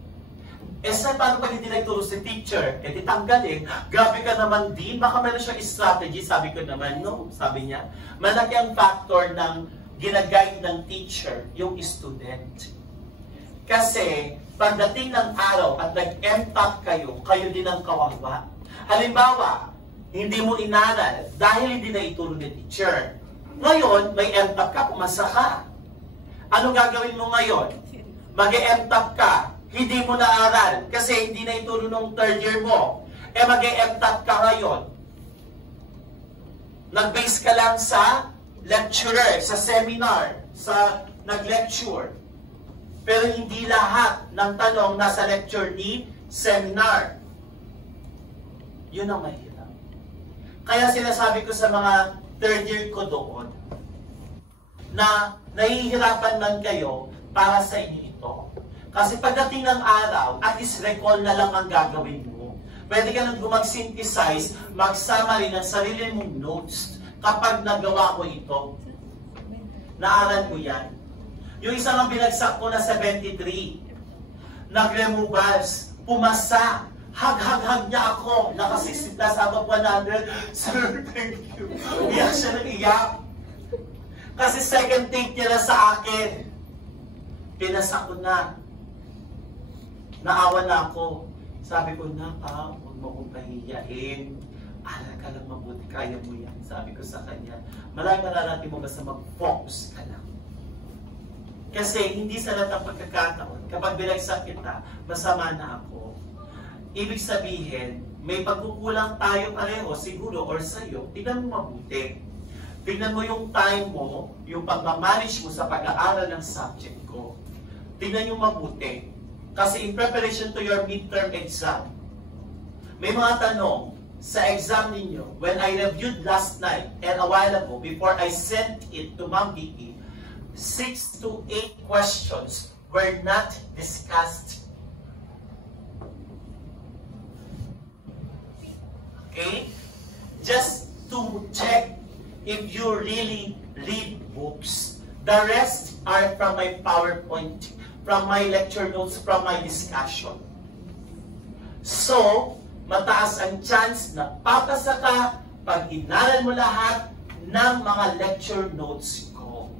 Sa paano pag hindi nagturo si teacher? Titanggalin. Grabe ka naman din. Baka meron siyang strategy. Sabi ko naman, no. Sabi niya, malaki ang factor ng ginaguide ng teacher, yung student. Kasi, pagdating ng araw at nag-MTAP kayo, kayo din ang kawawa. Halimbawa, hindi mo inaral dahil hindi na ituro ni teacher. Ngayon, may MTAP ka, pumasa ka. Ano gagawin mo ngayon? Mag-MTAP ka, hindi mo naaral kasi hindi na ituro nung third year mo. Mag-MTAP ka ngayon. Nag-base ka lang sa lecturer, sa seminar, sa nag-lecture. Pero hindi lahat ng tanong nasa lecture ni seminar. Yun ang mahirap. Kaya sinasabi ko sa mga third year ko doon, na nahihirapan man kayo para sa inyo ito. Kasi pagdating ng araw, at least recall na lang ang gagawin mo. Pwede ka nang mag-synthesize, mag-summary ng sarili mong notes kapag nagawa mo ito. Naaral mo yan. Yung isang ang binagsak ko na 73, nag-removals, pumasa, hag-hag-hag niya ako, naka-60 plus above 100, sir, thank you. Iyak siya ng iyak. Kasi second take niya na sa akin. Pinasa ko na. Naawa na ako. Sabi ko na, huwag mo kong pahiyain. Aral ka lang mabuti, kaya mo yan. Sabi ko sa kanya, mararating mo basta mag-focus ka lang. Kasi hindi sa lahat ng pagkakataon, kapag binagsak kita, masama na ako. Ibig sabihin, may pagkukulang tayo pareho, siguro, or sa'yo, tignan mo mabuti. tignan mo yung time mo, yung pagmamanage mo sa pag-aaral ng subject ko. Tignan yung mabuti. Kasi in preparation to your midterm exam, may mga tanong sa exam ninyo. When I reviewed last night and a while ago, before I sent it to Ma'am Vicky, 6 to 8 questions were not discussed. Okay? Just to check if you really read books. The rest are from my PowerPoint, from my lecture notes, from my discussion. So, mataas ang chance na papasa ka pag inaral mo lahat ng mga lecture notes ko.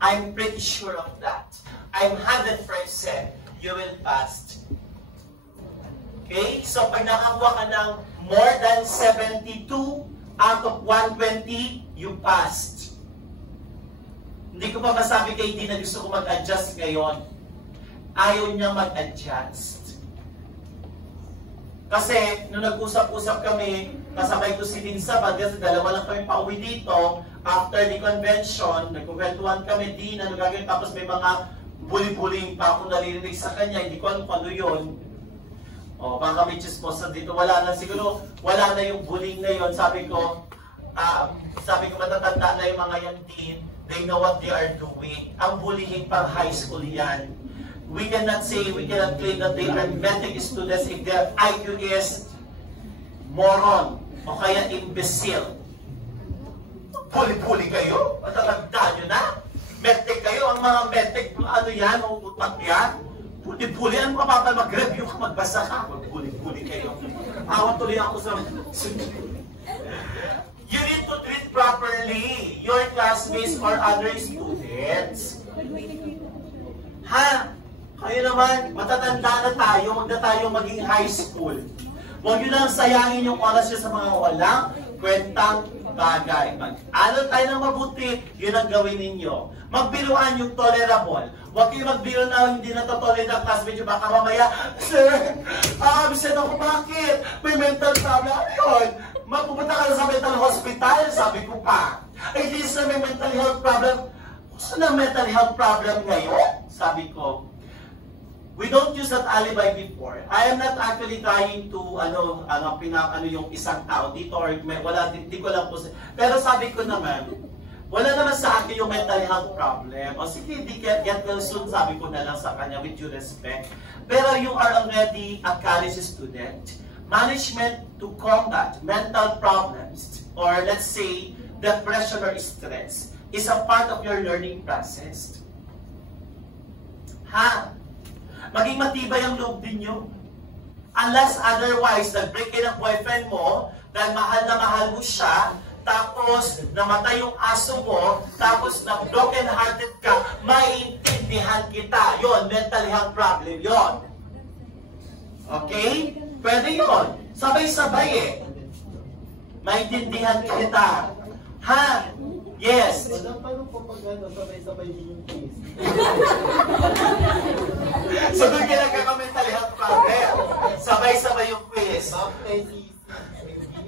I'm pretty sure of that. I'm 100% you will pass. Okay? So, pag nakakuha ka ng more than 72 out of 120, you passed. Hindi ko pa masabi kay Dean na gusto ko mag-adjust ngayon. Ayaw niya mag-adjust. Kasi, nung nag-usap-usap kami, kasabay ko si Dean Sabad, kasi dalawa lang kami pauwi dito, after the convention, nagkukwentuhan kami, Dean, ano gagawin, tapos may mga bully-bullying pa ako naririnig sa kanya, hindi ko alam kung ano yun. O, baka may chismosa dito, wala na siguro, wala na yung bullying na yun. Sabi ko, matatanda na yung mga yan, Dean, they know what they are doing. Ang bullying pang high school yan. We cannot claim that they are medic students if their IQ is moron o kaya imbecile. Bully-bully kayo? Matatanda nyo na? Medtech kayo? Ang mga medtech, ano yan? O utak yan? Bully-bully, ano ka pa mag-review ka, magbasa ka? Bully-bully kayo. Awa tuloy ako sa... You need to treat properly your classmates or other students. Ha? Kayo naman, matatanda na tayo, huwag na tayo maging high school. Huwag nyo lang sayangin yung oras nyo sa mga walang kwentang bagay. Mag-aral tayo ng mabuti, yun ang gawin ninyo. Magbiruan yung tolerable. Huwag kayo magbiro na hindi natatolerate ang classmate nyo. Baka mamaya, Sir, absent ako, bakit? May mental problem. Ano yun? Mapupunta ka na sa mental hospital, sabi ko pa. At least na may mental health problem. Gusto na mental health problem ngayon? Sabi ko. We don't use that alibi before. I am not actually trying to yung isang tao dito or wala, hindi ko lang po. Pero sabi ko naman, wala naman sa akin yung mental health problem. O sige, get well soon, sabi ko na lang sa kanya with due respect. Pero you are already a college student. Management to combat mental problems or let's say depression or stress is a part of your learning process. Ha? Maging matibay ang loob ninyo. Unless otherwise, nag-break in ang boyfriend mo, dahil mahal na mahal mo siya, tapos namatay yung aso mo, tapos na-broken hearted ka, maiintindihan kita. Yon, mental health problem yon. Okay? Pwede yon. Sabay-sabay eh. Maintindihan kita. Ha? Yes. Madam, paano po pag sabay-sabay din yung case? So doon ka nagkaka-mental health problem. Sabay-sabay yung quiz. Ma'am, hindi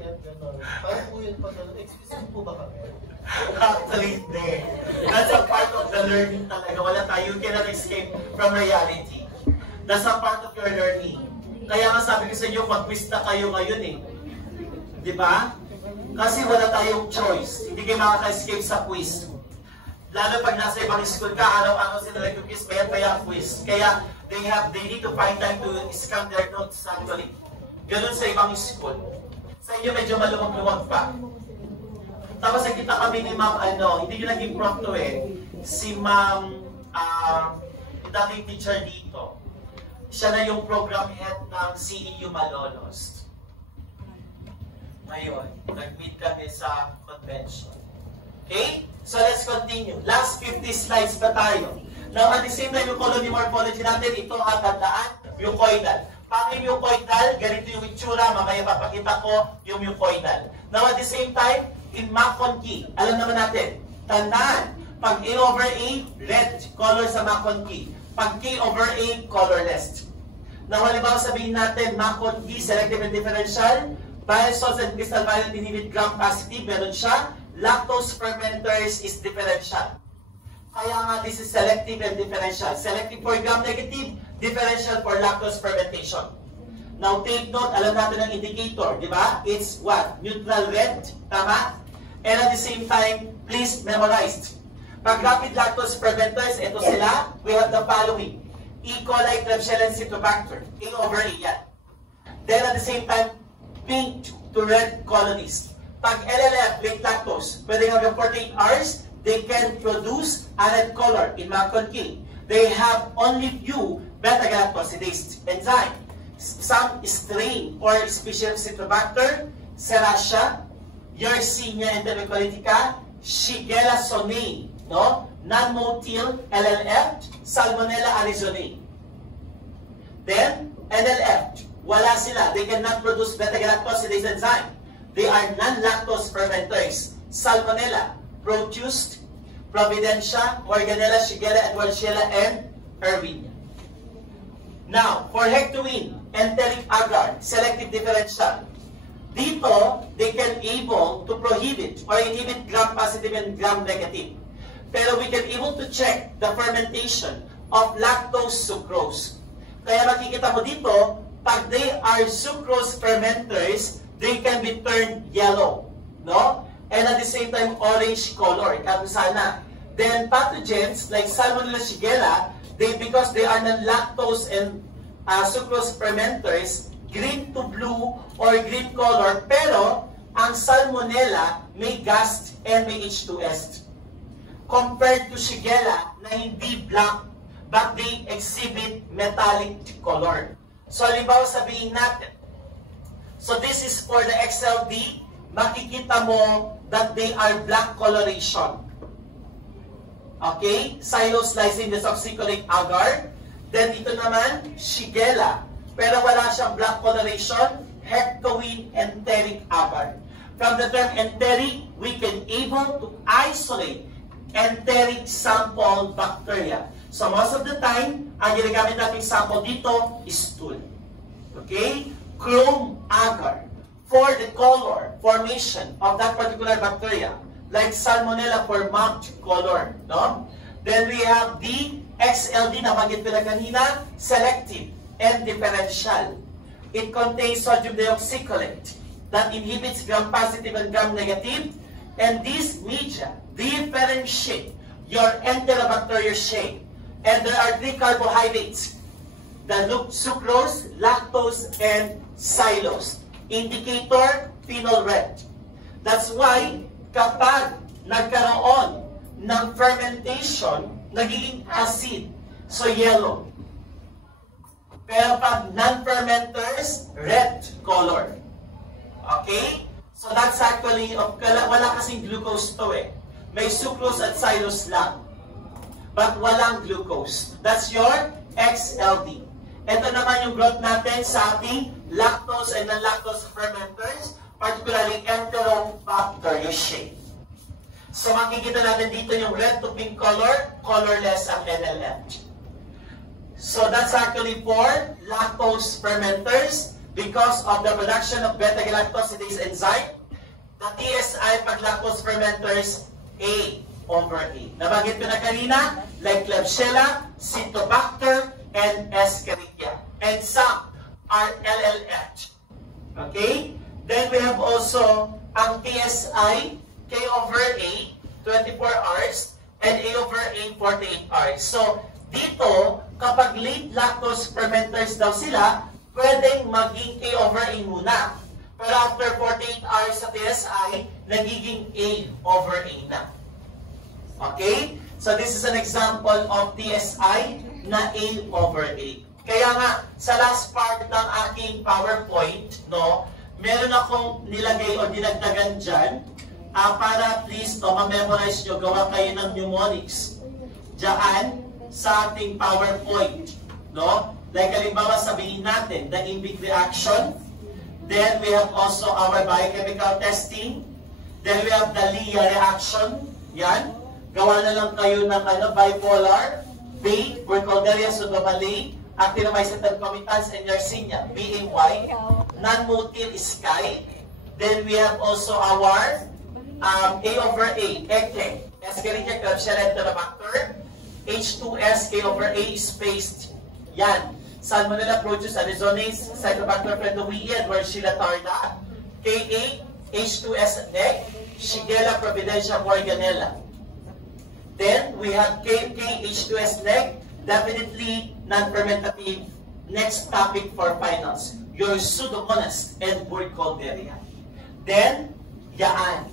at gano'n. Paano po yun pag excuse po ba kami? Actually, hindi. That's a part of the learning talaga. Wala tayo. You cannot escape from reality. That's a part of your learning. Kaya nga sabi ko sa inyo, mag-quiz na kayo ngayon eh. Di ba? Kasi wala tayong choice. Hindi kayo makaka-escape sa quiz. Lalo pag nasa ibang school ka, araw-araw sila nag-quiz, maya quiz. Kaya they need to find time to scan their notes actually. Ganun sa ibang school. Sa inyo medyo maluwag-luwag pa. Tapos nakita kami ni Ma'am, hindi nyo naging prof to eh. Si Ma'am, dating teacher dito. Siya na yung program head ng CEU Malolos. Ngayon, nag-meet kami sa convention. Okay? So let's continue. Last 50 slides pa tayo. Now at the same time, yung colony morphology natin, ito ang tandaan, mucoidal. Pang mucoidal, ganito yung itsura, mamaya papakita ko yung mucoidal. Now at the same time, in McConkey, alam naman natin, tandaan, pag A over A, red color sa McConkey. Pag K over A, colorless. Now halimbawa sabihin natin, McConkey, selective and differential, Bile salts and crystal violet inhibit gram-positive, meron siya. Lactose fermenters is differential. Kaya nga, this is selective and differential. Selective for gram-negative, differential for lactose fermentation. Now, take note, alam natin ang indicator, di ba? It's what? Neutral red, tama? And at the same time, please memorize. Pag rapid lactose fermenters, ito sila, we have the following. E. coli, Klebsiella, and Citrobacter. A over A yan. Then at the same time, pink to red colonies. Pag LLF, late lactose, pwede hanggang 48 hours, they can produce a red color in macron-kill. They have only few beta-galactosidase enzyme. Some strain or species of Citrobacter, Serratia, Yersinia enterocolytica, Shigella sonei, no? Non-motil LLF, Salmonella arizonei. Then, NLF, wala sila. They cannot produce beta-galactosidase enzyme. They are non-lactose fermenters. Salmonella, Proteus, Providencia, Morganella, Shigella, and Walshella, and Erwinia. Now, for hectoine, enteric agar, selective differential. Dito, they can able to prohibit or inhibit gram-positive and gram-negative. Pero we can able to check the fermentation of lactose sucrose. Kaya makikita mo dito, pag they are sucrose fermenters, they can be turned yellow, no? And at the same time, orange color, sana. Then pathogens like Salmonella Shigella, because they are non-lactose and sucrose fermenters, green to blue or green color, pero ang Salmonella may gas and may H2S. Compared to Shigella na hindi black, but they exhibit metallic color. So, halimbawa sabihin natin, so this is for the XLD, makikita mo that they are black coloration. Okay? Xyloslicin desoxycholate agar. Then ito naman, Shigella. Pero wala siyang black coloration, hectoine enteric agar. From the term enteric, we can able to isolate enteric sample bacteria. So most of the time, ang ginagamit nating sample dito is stool. Okay? Chrome agar for the color formation of that particular bacteria, like Salmonella for mount color. No? Then we have the XLD na magit pila kanina, selective and differential. It contains sodium deoxycholate that inhibits gram-positive and gram-negative, and these media differentiate your enterobacterial shape. And there are 3 carbohydrates, the sucrose, lactose, and xylose. Indicator, phenol red. That's why, kapag nagkaroon ng fermentation, nagiging acid, so yellow. Pero pag non-fermenters, red color. Okay? So that's actually, wala kasing glucose to eh. May sucrose at xylose lang. But walang glucose. That's your XLD. Ito naman yung growth natin sa ating lactose and non-lactose fermenters, particularly enterobacterial shape. So makikita natin dito yung red to pink color, colorless ang NLF. So that's actually for lactose fermenters because of the production of beta-galactosidase enzyme. The TSI pag lactose fermenters, A over A. Nabanggit ko na kanina, like Klebsiella, Citrobacter, and Escherichia. And some are LLH. Okay? Then we have also ang TSI, K over A, 24 hours, and A over A, 48 hours. So, dito, kapag late lactose fermenters daw sila, pwedeng maging K over A muna. Pero after 48 hours sa TSI, nagiging A over A na. Okay? So this is an example of TSI na A over A. Kaya nga, sa last part ng aking PowerPoint, no, meron akong nilagay o dinagdagan dyan para please to, ma-memorize nyo, gawa kayo ng mnemonics. Diyan sa ating PowerPoint. No? Like halimbawa sabihin natin, the Imbic reaction. Then we have also our biochemical testing. Then we have the Lea reaction. Yan. Gawa na lang kayo ng bipolar, B, Burkholderia pseudomallei, actinomycetin comitans, and Yersinia, BAY. Non-motil is Sky. Then we have also our A over A, Eke. Escherichia, Klebsiella, Enterobacter. H2S, K over A, spaced. Yan. Salmonella, Proteus, Arizonase, Cytobacter pneumoniae, Edwardsia tarda. Ka, H2S, neck. Shigella, Providencia, Morganella. Then we have KK, H2S, neck. Definitely non-fermentative. Next topic for finals, your Pseudomonas and Burkholderia. Then, Yaan.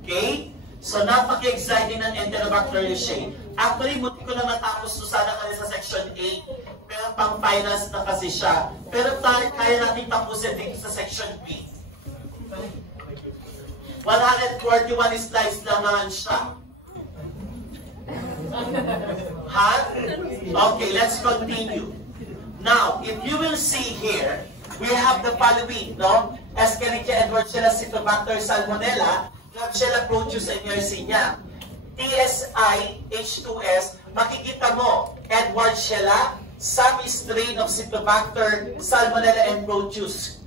Okay? So, napaka-exciting ng Enterobacteriaceae. Actually, buti ko na matapos to sana kami sa section 8. Pero pang finals na kasi siya. Pero kaya natin tapusin dito sa section B. 141 slides lang naman siya. Ha? Okay, let's continue. Now, if you will see here, we have the following, no? Escherichia, Edwardsia, Cytobacter, Salmonella, Klebsiella, Proteus, and Yersinia. TSI, H2S, makikita mo, Edwardsia, some strain of Cytobacter, Salmonella, and Proteus.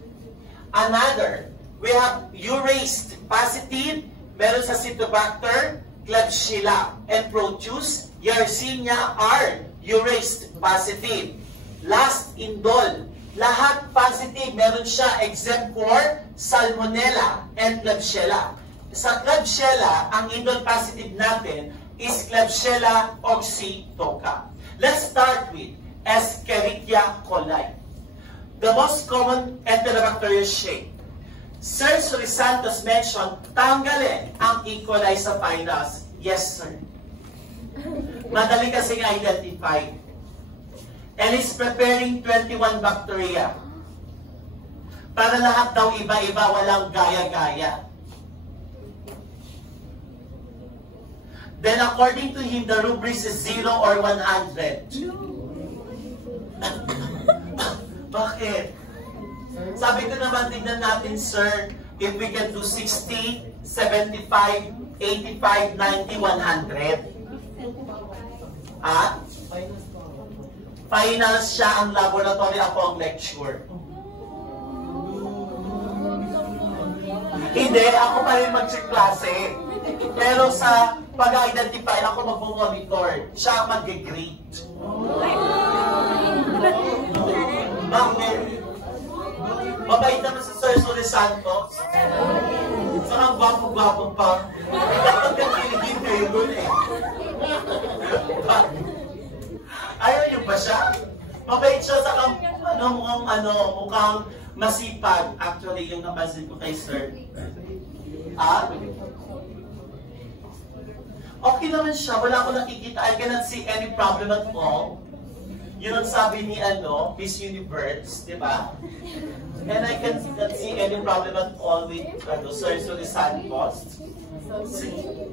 Another, we have Urased, positive, meron sa Cytobacter, Klebsiella, and Proteus. Yersinia are Urased, positive. Last, indol. Lahat positive, meron siya except for Salmonella and Klebsiella. Sa Klebsiella, ang indol positive natin is Klebsiella oxytoca. Let's start with Escherichia coli. The most common Enterobacteriaceae. Sir Sorisantos mentioned, tanggalin ang E. coli sa finals. Yes, sir. Madali kasing identify. And it's preparing 21 bacteria. Para lahat daw iba-iba, walang gaya-gaya. Then according to him, the rubric is 0 or 100. Bakit? Sabi ko naman, tignan natin, sir, if we can do 60, 75, 85, 90, 100. Ah? Finals siya ang laboratory, ako ang lecture. Hindi, ako pa rin mag-klase. Pero sa pag-identify, ako mag-monitor. Siya ang mag-grade. Bakit? Mabait naman si Sir Sorisantos. Saka ang gwapo-gwapo pa. Dapat kakiligin kayo dun eh. Ayaw niyo ba siya? Mabait siya sa mukhang masipag. Actually, yung napansin ko kay Sir. Ah? Okay naman siya. Wala ko nakikita. I cannot see any problem at all. Yun ang sabi ni Miss Universe, di ba? And I cannot see any problem at all with Sir Sorisantos.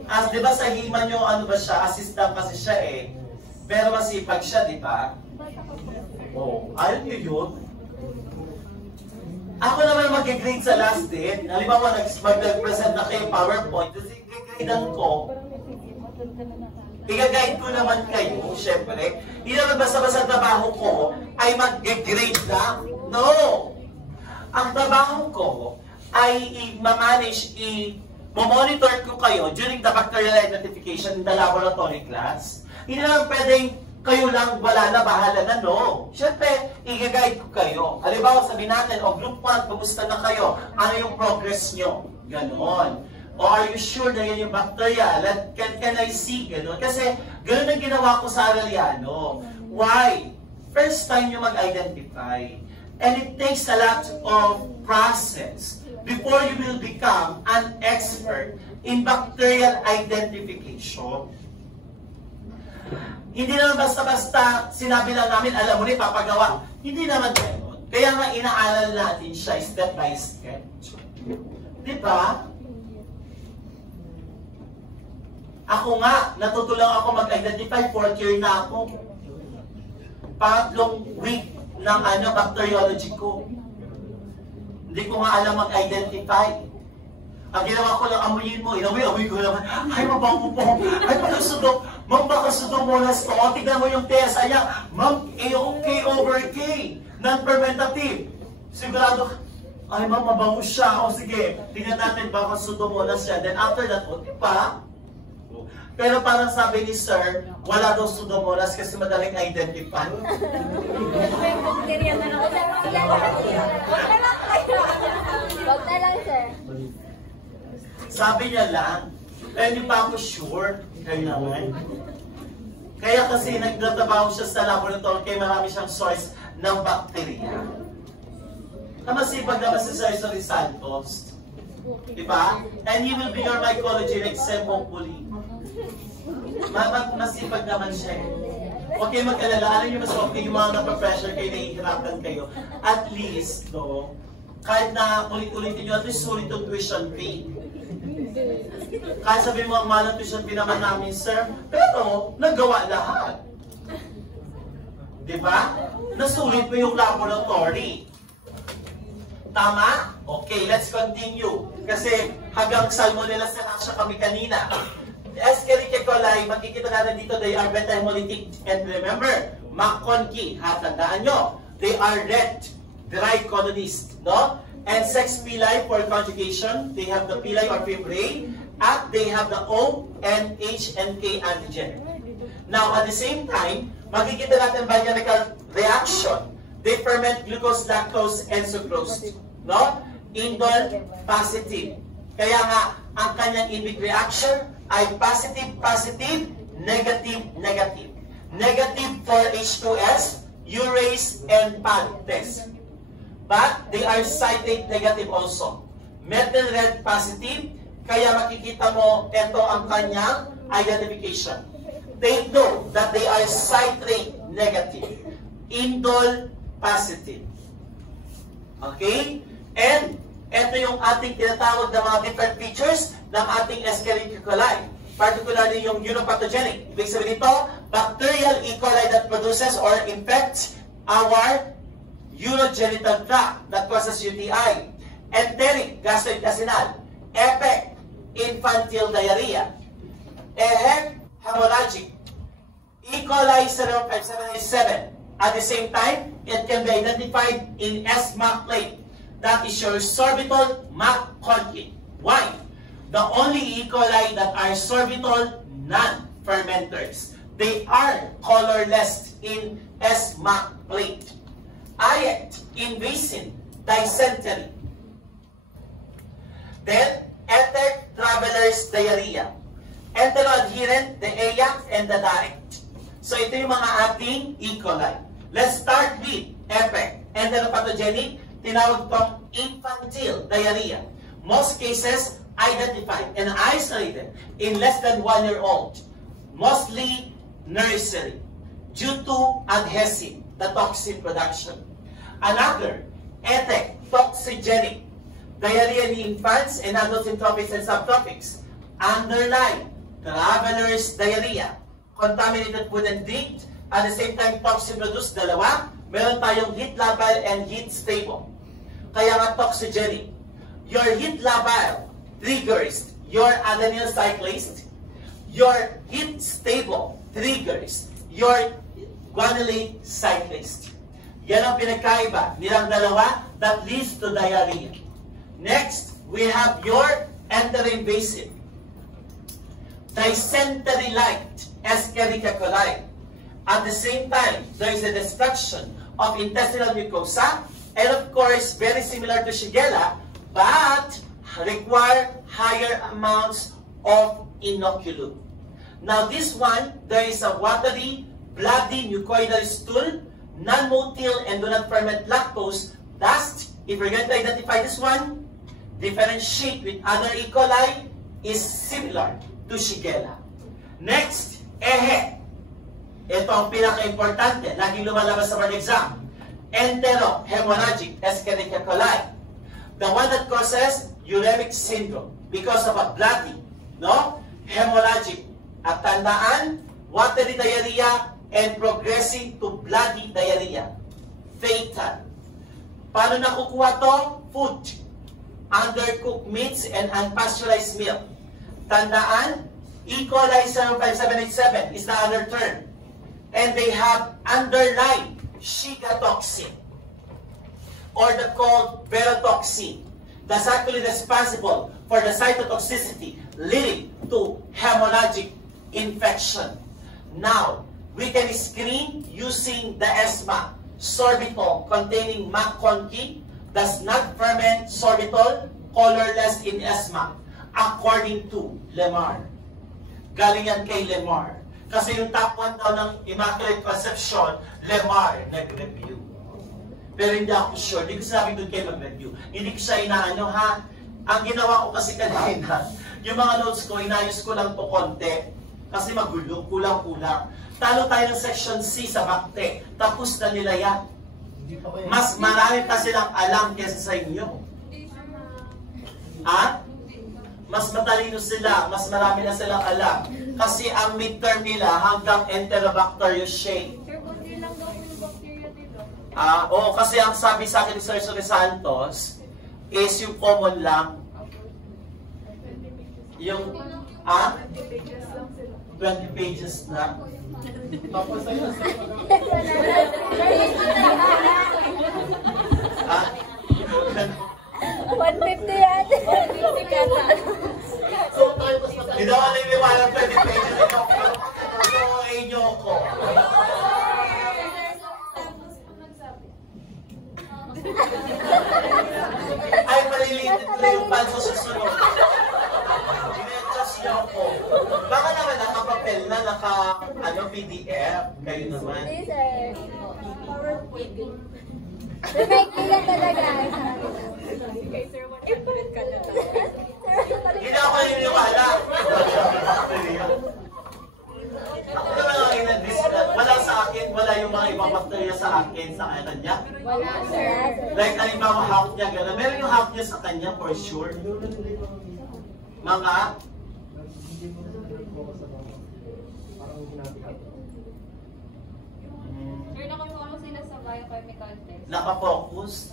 As di ba sa Hima nyo, ba siya? Assistant kasi siya eh. Pero masipag siya, di ba? Oh, ayaw niyo yun? Ako naman mag-grade sa last day. Halimbawa, mag-present na kayo PowerPoint. Kasi i-grade ko. I-guide ko naman kayo, syempre. Hindi naman basta-basta trabaho ko ay mag-grade lang. No! Ang trabaho ko ay i-manage, i-monitor ko kayo during the bacterial identification in the laboratory class. Hindi naman pwedeng kayo lang wala na, bahala na, no. Siyempre, i-guide ko kayo. Halimbawa, sabihin natin, group 1, kumusta na kayo? Ano yung progress nyo? Ganon. O are you sure na yan yung bacteria? Can I see? Ganon. Kasi, ganon ang ginawa ko sa Arellano. Why? First time nyo mag-identify. And it takes a lot of process before you will become an expert in bacterial identification. Hindi naman basta-basta sinabi lang namin, alam mo na, papagawa. Hindi naman gano'n. Kaya nga inaaral natin siya step by step. Di ba? Ako nga, natutulang ako mag-identify, 4th year na ako. Pangatlong week ng bacteriology ko. Hindi ko nga alam mag-identify. Ang ginawa ko lang, amuyin mo, amoy ko naman. Ay, mabango po. Ay, pakasudo. Ma'am, baka Pseudomonas to. O, tignan mo yung TSI niya. Ma'am, A over K. Non-fermentative. Sigurado, Ay, ma'am, mabango siya. O sige, tingnan natin baka Pseudomonas siya. Then after that, o, di ba? Pero parang sabi ni Sir, wala daw Pseudomonas kasi madaling identify. Bacteria na lang. Wag na lang, sir. Sabi niya lang, hindi pa ako sure. Kayo naman. Kaya kasi nagtatrabaho siya sa laboratory kaya marami siyang source ng bacteria. Masipag naman si Sir Solis Santos. Diba? And he will be your mycology exam hopefully. Masipag naman siya. Huwag kayo mag-alala. Alam niyo mas okay yung mga napapressure kayo, nahihirapan kayo. At least, no, kahit na ulit-ulitin nyo, at least sulit yung tuition fee. Kahit sabihin mo ang mahal ng tuition fee naman namin, sir, pero nagawa lahat. Diba? Nasulit mo yung laboratory. Tama? Okay, let's continue. Kasi hanggang salmonella siya kami kanina. Escherichia coli, makikita natin dito, they are beta hemolytic. And remember, McConkie, tandaan nyo, they are red, dry colonists, no? And sex pili for conjugation, they have the pili or fimbriae, at they have the O, N, H, and K antigen. Now, at the same time, makikita natin biochemical reaction. They ferment glucose, lactose, and sucrose. No? Indol, positive. Kaya nga, ang kanyang ibig reaction ay positive, positive, negative, negative. Negative for H2S, urase, and PAD-test. But they are citrate negative also. Methyl red positive, kaya makikita mo, ito ang kanyang identification. They know that they are citrate negative. Indol positive. Okay? And ito yung ating tinatawag na mga different features ng ating Escherichia coli. Particularly yung uropathogenic. Ibig sabihin ito, bacterial E. coli that produces or infects our urogenital tract that causes UTI. Enteric gastrointestinal. EPEC, infantile diarrhea. EHEC, hemorrhagic. E. coli serum 5787. At the same time, it can be identified in SMAC plate. That is your sorbitol McConkie. Why? The only E. coli that are sorbitol non-fermenters. They are colorless in SMAC plate. IET, invasive, dysentery. Then, ETEC, traveler's diarrhea. Enteroadherent, the AIAC, and the direct. So, ito yung mga ating E. coli. Let's start with EPEC, enteropathogenic, tinawag tong infantile diarrhea. Most cases identified and isolated in less than 1 year old. Mostly nursery due to adhesive, the toxin production. Another, ETEC, toxigenic, diarrhea in infants and adults in tropics and subtropics. Underline, traveler's diarrhea, contaminated food and drink, at the same time toxin produced, dalawa. Meron tayong heat labile and heat stable. Kaya nga toxigenic. Your heat labile triggers your adenyl cyclase. Your heat stable triggers your guanylate cyclase. Yan ang pinagkaiba nilang dalawa that leads to diarrhea. Next, we have your enteroinvasive. Dysentery-like Escherichia coli. At the same time, there is a destruction of intestinal mucosa, and of course, very similar to Shigella, but require higher amounts of inoculum. Now this one, there is a watery, bloody mucoidal stool, non-motile and do not ferment lactose. Thus, if we're going to identify this one, differentiate with other E. coli is similar to Shigella. Next, EHEC. Ito ang pinaka-importante, laging lumalabas sa board exam. Enterohemorrhagic Escherichia coli. The one that causes uremic syndrome because of a bloody, no? Hemorrhagic. At tandaan, watery diarrhea and progressing to bloody diarrhea. Fatal. Paano nakukuha to? Food. Undercooked meats and unpasteurized milk. Tandaan, E. coli serum 5787 is the other term. And they have underlying Shiga toxin. or the cold verotoxin that's actually responsible for the cytotoxicity leading to hemorrhagic infection. Now, we can screen using the ESMA sorbitol containing McConkie, does not ferment sorbitol, colorless in ESMA, according to Lemar. Galing yan kay Lemar. Kasi yung top 1 daw ng Immaculate Conception, Lemar nag-review. Pero hindi ako sure, hindi ko sabi doon kayo mag-review. Hindi ko siya inaano ha. Ang ginawa ko kasi kanina, yung mga notes ko, inayos ko lang to konti. Kasi magulo, kulang-kulang. Talo tayo ng section C sa Bakte. Tapos na nila yan. Mas marami pa silang alam kaysa sa inyo. Ha? Mas matalino sila, mas marami na silang alam. Kasi ang midterm nila hanggang Enterobacteriaceae. Sir, bundi lang daw yung bacteria dito. Oo, kasi ang sabi sa akin ni Sir Solis Santos is yung common lang. Yung, 20 pages lang sila. 20 pages na. Tapos sa'yo na sa'yo. Ha? 150 yan. 150 kata. So, tayo mas Hindi ako naniniwala 20 pages na yung pag-uwi nyo ko. Ay, maliliit na yung pan sa susunod. Ginadjust nyo ako. Baka naman nakapapel na, PDF. Kayo naman. Hindi, sir. Sir, may kailan talaga. Kay Sir, 100 ka na talaga. Hindi ako naniniwala. Ako naman ang inadiscuss. Wala sa akin, wala yung mga ibang bakterya sa akin, sa kanya. Wala, sir. Like, halimbawa, half niya, gano'n. Meron yung half niya sa kanya, for sure. Mga, Sir, nakafollow sila sa biochemical test. nakafocus.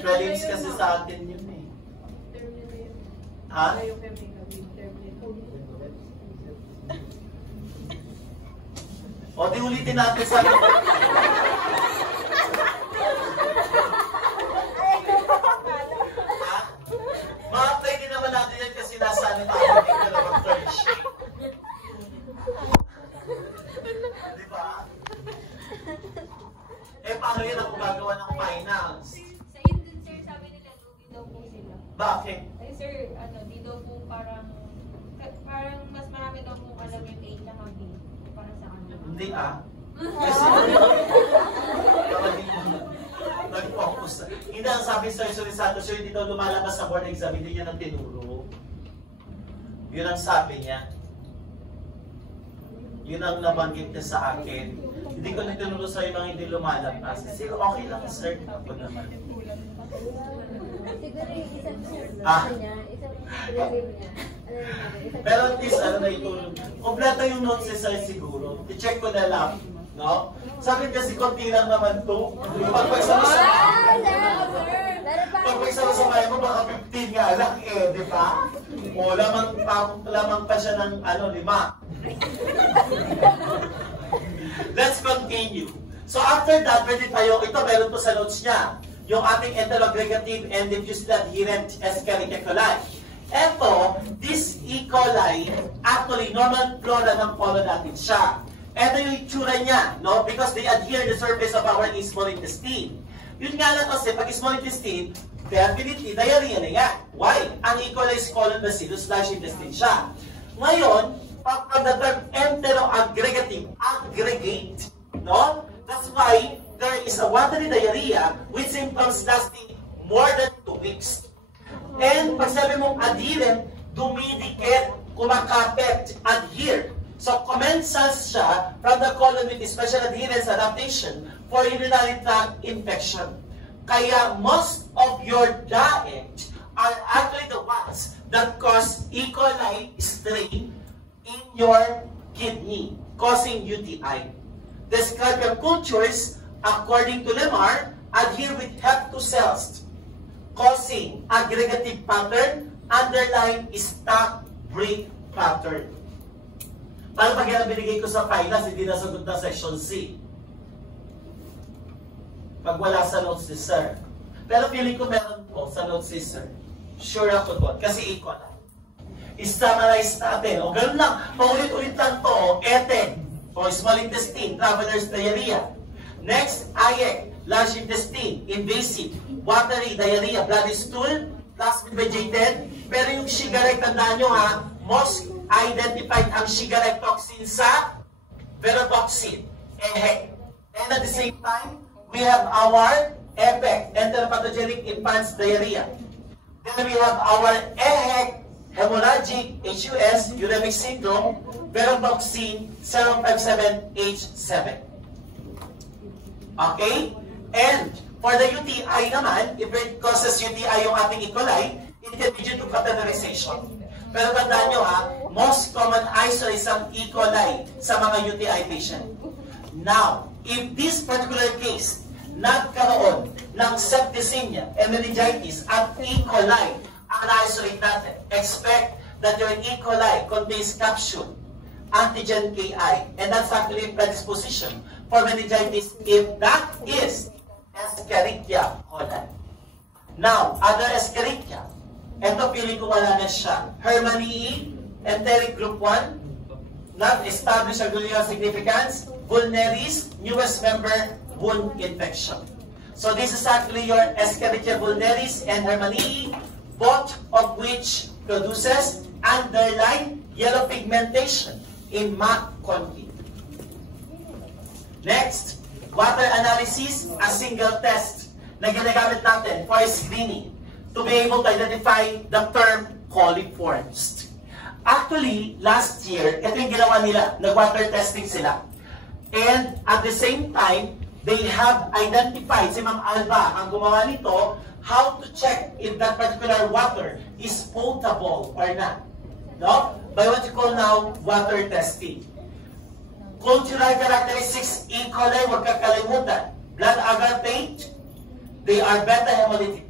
Prelims kasi sa atin yun eh. Ha? O, di ulitin natin sa Ha? Ma-apply din naman natin yan kasi nasa ano tayo dito na mag-friendship. Di ba? Eh, paano yun ang gagawa ng finance? Sa Indian, sir, sabi nila, lugi daw po sila. Bakit? Ay, sir, di daw po parang mas marami daw po alam yung A tsaka B para sa kanila. Hindi ah. Kasi nag-focus. Hindi ang sabi sa Sir Santos, sir, hindi daw lumalabas sa board exam, hindi niya nang tinuro. Yun ang sabi niya. Yun ang nabanggit niya sa akin. Hindi ko nagtinuro sa mga hindi lumalabas. Kasi okay lang, sir. Ako naman. Siguro yung isang Ah. niya, isang review niya. Pero at least, ano na itulong. Kompleto yung notes ni sir siguro. I-check ko na lang. No? Sabi kasi konti lang naman to. Pagpagsama-sama mo, baka 15 nga lang eh, di ba? O, lamang pa siya ng 5. Let's continue. So after that, pwede tayo, ito meron to sa notes niya. Yung ating enteroaggregative and diffusely adherent Escherichia coli. Ito, this E. coli, actually normal flora ng colon natin siya. Ito yung itsura niya, no? Because they adhere the surface of our small intestine. Yun nga lang kasi, pag small intestine, definitely diarrhea na yan. Why? Ang E. coli is colon-bacillus / intestine siya. Ngayon, pag the term enteroaggregative, aggregate, no? That's why there is a watery diarrhea with symptoms lasting more than 2 weeks. And pag sabi mong adherent, dumidikit, kumakapit, adhere. So, commensals siya from the colon with special adherence adaptation for urinary tract infection. Kaya most of your diet are actually the ones that cause E. coli strain in your kidney, causing UTI. The Scalpel cultures, according to Lemar, adhere with Hep2 cells, causing aggregative pattern, underlying stack break pattern. Paano pag yan binigay ko sa finance, hindi nasagot na section C? Pag wala sa notes ni Sir. Pero feeling ko meron po sa notes ni Sir. Sure ako doon. Kasi equal. I-summarize natin. O ganun lang. Paulit-ulit lang to. Eten. O small intestine. Traveler's diarrhea. Next, IE. Large intestine. Invasive. Watery diarrhea. Bloody stool. Plasmid vegetated. Pero yung Shiga-like, tandaan nyo ha, most identified ang Shiga-like toxin sa verotoxin. And at the same time, we have our EPEC, enteropathogenic infants diarrhea. Then we have our EHEC, hemorrhagic HUS, uremic syndrome, verotoxin 057H7. Okay? And for the UTI naman, if it causes UTI yung ating E. coli, it can be due to catheterization. Pero tandaan nyo ha, most common ISO is ang E. coli sa mga UTI patient. Now, if this particular case nagkaroon ng septicemia and meningitis at E. coli ang na-isolate natin, expect that your E. coli contains capsule, antigen Ki, and that's actually predisposition for meningitis if that is Escherichia coli. Now, other Escherichia, ito pili ko wala na siya. Hermanii, enteric group 1, not established argumental significance, vulneris, newest member, wound infection. So this is actually your Escherichia vulneris and Hermanii, both of which produces underlying yellow pigmentation in MAC confi. Next, water analysis, a single test na ginagamit natin for screening to be able to identify the term coliforms. Actually, last year, ito yung ginawa nila, nag-water testing sila. And at the same time, they have identified, si Ma'am Alba, ang gumawa nito, how to check if that particular water is potable or not. No? By what you call now, water testing. Cultural characteristics, E. coli, huwag kakalimutan. Blood agar paint, they are beta hemolytic.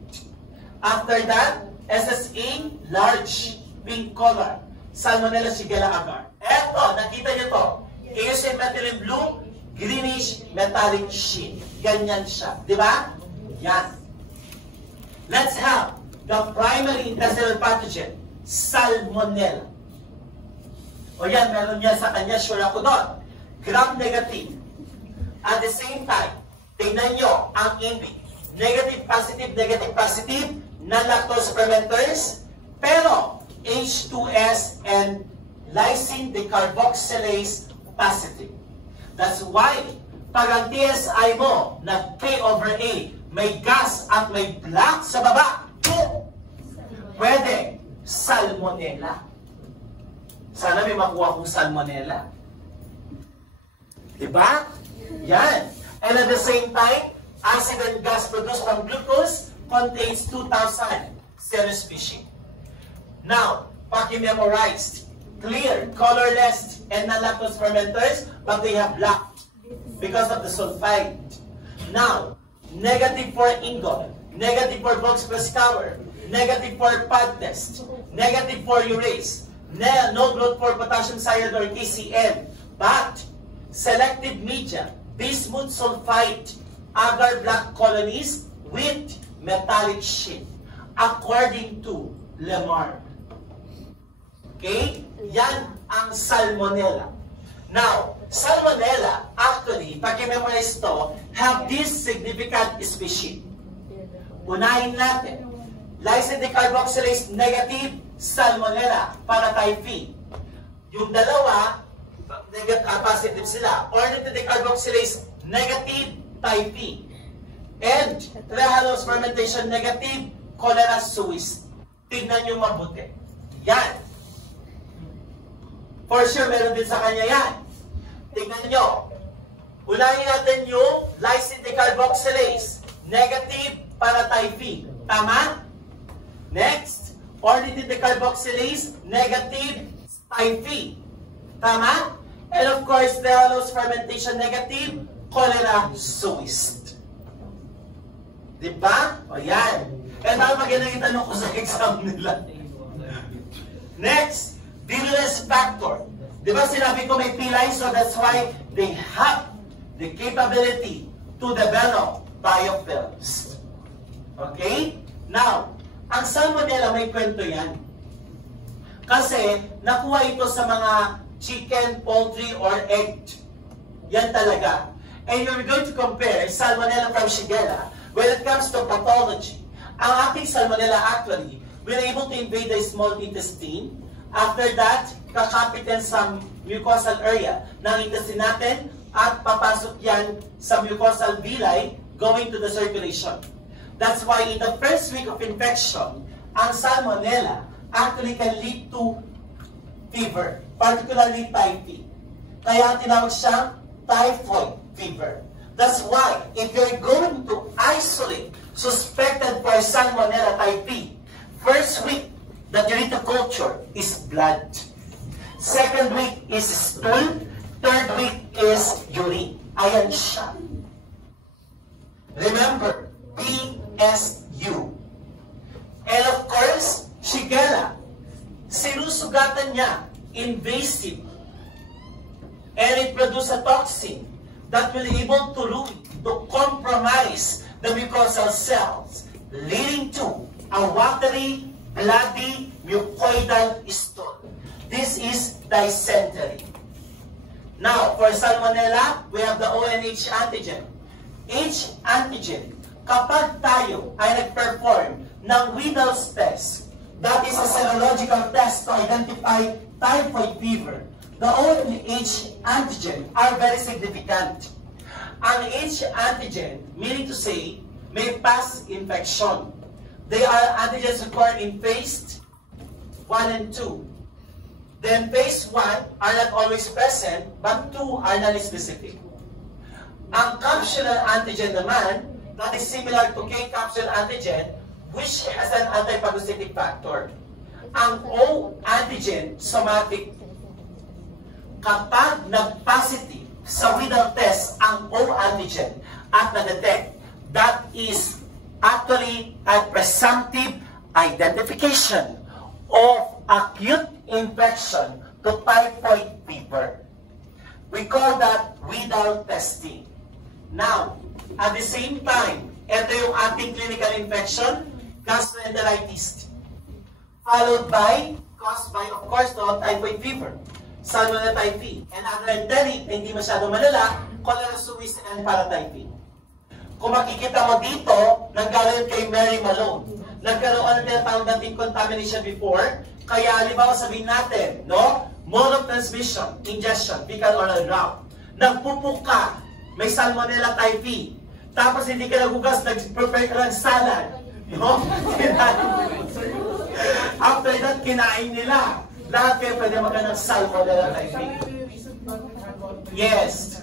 After that, SSA, large, pink color. Salmonella Shigella agar. Eto, nakita nyo to. Eosin methylene blue, greenish metallic sheen. Ganyan siya. Di ba? Yan. Let's have the primary intestinal pathogen, Salmonella. O yan, meron niya sa kanya, sure ako doon. Gram negative. At the same time, tingnan nyo ang INVI. Negative positive, non-lactose fermenters, pero H2S and lysine decarboxylase positive. That's why, pag ang TSI mo na K/A, may gas at may black sa baba, pwede salmonella. Sana may makuha kong salmonella. Diba? Yan. And at the same time, acid and gas produced from glucose contains 2,000 serospecies. Now, paki-memorized, clear, colorless, and non-lactose fermenters, but they have black because of the sulfide. Now, negative for ingol, negative for Volkswagen, negative for pad test, negative for urease, no growth for potassium cyanide or KCl, but selective media, bismuth sulfite, agar black colonies with metallic sheen, according to Lemar. Okay? Yan ang salmonella. Now, salmonella, actually, pag-memorize to, have this significant species. Unahin natin. Lysine decarboxylase negative, salmonella, para type V. Yung dalawa, positive sila. Ornithine decarboxylase negative, type V. And trehalose fermentation negative, cholera suis. Tignan nyo mabuti. Yan. For sure, meron din sa kanya yan. Tignan nyo. Unahin natin yung lysine decarboxylase. Negative para type V. Tama? Next, ornithine decarboxylase. Negative type V. Tama? And of course, trehalose fermentation negative, cholera suis. Diba? O yan. Kaya tama magandang itanong ko sa exam nila. Next, virulence factor. Diba sinabi ko may pilay, so that's why they have the capability to develop biofilms. Okay? Now, ang salmonella may kwento yan. Kasi, nakuha ito sa mga chicken, poultry, or egg. Yan talaga. And you're going to compare salmonella from Shigella when it comes to pathology. Ang ating salmonella actually, we're able to invade the small intestine. After that, kakapit yan sa mucosal area ng intestine natin at papasok yan sa mucosal villi going to the circulation. That's why in the first week of infection, ang salmonella actually can lead to fever, particularly type T. Kaya tinawag siyang typhoid fever. That's why if you're going to isolate suspected for salmonella type T, first week that you need to culture is blood. Second week is stool. Third week is urine. Ayan siya. Remember, PSU. And of course, Shigella. Sinusugatan niya, invasive. And it produces a toxin that will be able to compromise the mucosal cells, leading to a watery, bloody, mucoidal stool. This is dysentery. Now, for salmonella, we have the ONH antigen. H antigen, kapag tayo ay nag-perform ng Widal's test, that is a serological test to identify typhoid fever, the ONH antigen are very significant. Ang H antigen, meaning to say, may past infection. They are antigens required in phase 1 and 2. Then phase 1 are not always present, but 2 are non-specific. Ang capsular antigen naman, that is similar to K-capsule antigen, which has an antiphagocytic factor. Ang O antigen, somatic. Kapag nag-positive sa Widal test ang O antigen at na-detect, that is actually a presumptive identification of acute infection to typhoid fever. We call that Widal testing. Now, at the same time, ito yung ating clinical infection, gastroenteritis. Followed by, caused by, of course, no, typhoid fever, salmonella typhi, and other enteric, hindi masyado malala, cholera suis and paratyphi. Kung makikita mo dito, nanggaling kay Mary Malone. Nagkaroon ng tinatawag natin contamination before, kaya halimbawa sabihin natin, no? Mode of transmission, ingestion, fecal oral route. Nagpupuka, may salmonella typhi. Tapos hindi ka nagugas, nag-prepare ka ng salad. No? After that, kinain nila. Lahat kayo pwede magka ng salmonella typhi. Yes.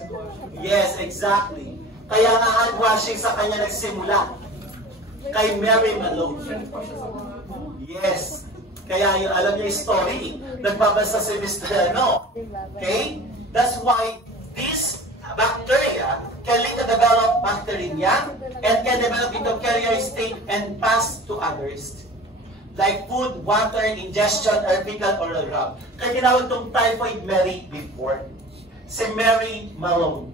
Yes, exactly. Kaya nga hand washing sa kanya nagsimula. Kay Mary Malone. Yes. Kaya yung alam niya yung story. Nagbabasa si Mr. No. Okay? That's why this bacteria can lead to develop bacteremia and can develop into carrier state and pass to others. Like food, water, ingestion, or fecal oral route. Kaya tinawag itong typhoid Mary before. Si Mary Malone.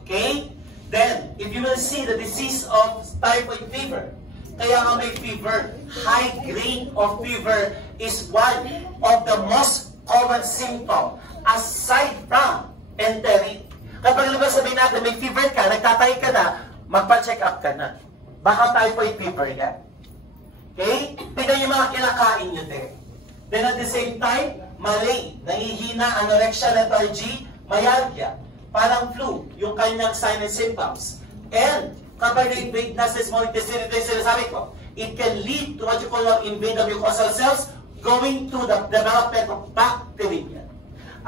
Okay? Then, if you will see the disease of typhoid fever, kaya nga may fever, high grade of fever is one of the most common symptom aside from enteric. Kapag lumabas sabihin natin may fever ka, nagtatay ka na, magpa-check up ka na. Baka typhoid fever yan. Okay? Tignan yung mga kinakain nyo din. Then at the same time, malay, nangihina, anorexia, lethargy, myalgia, parang flu, yung kanyang sign and symptoms. And kapag na-invade na sa small intestine, ito yung sinasabi ko, it can lead to what you call invade of mucosal cells going to the development of bacteremia.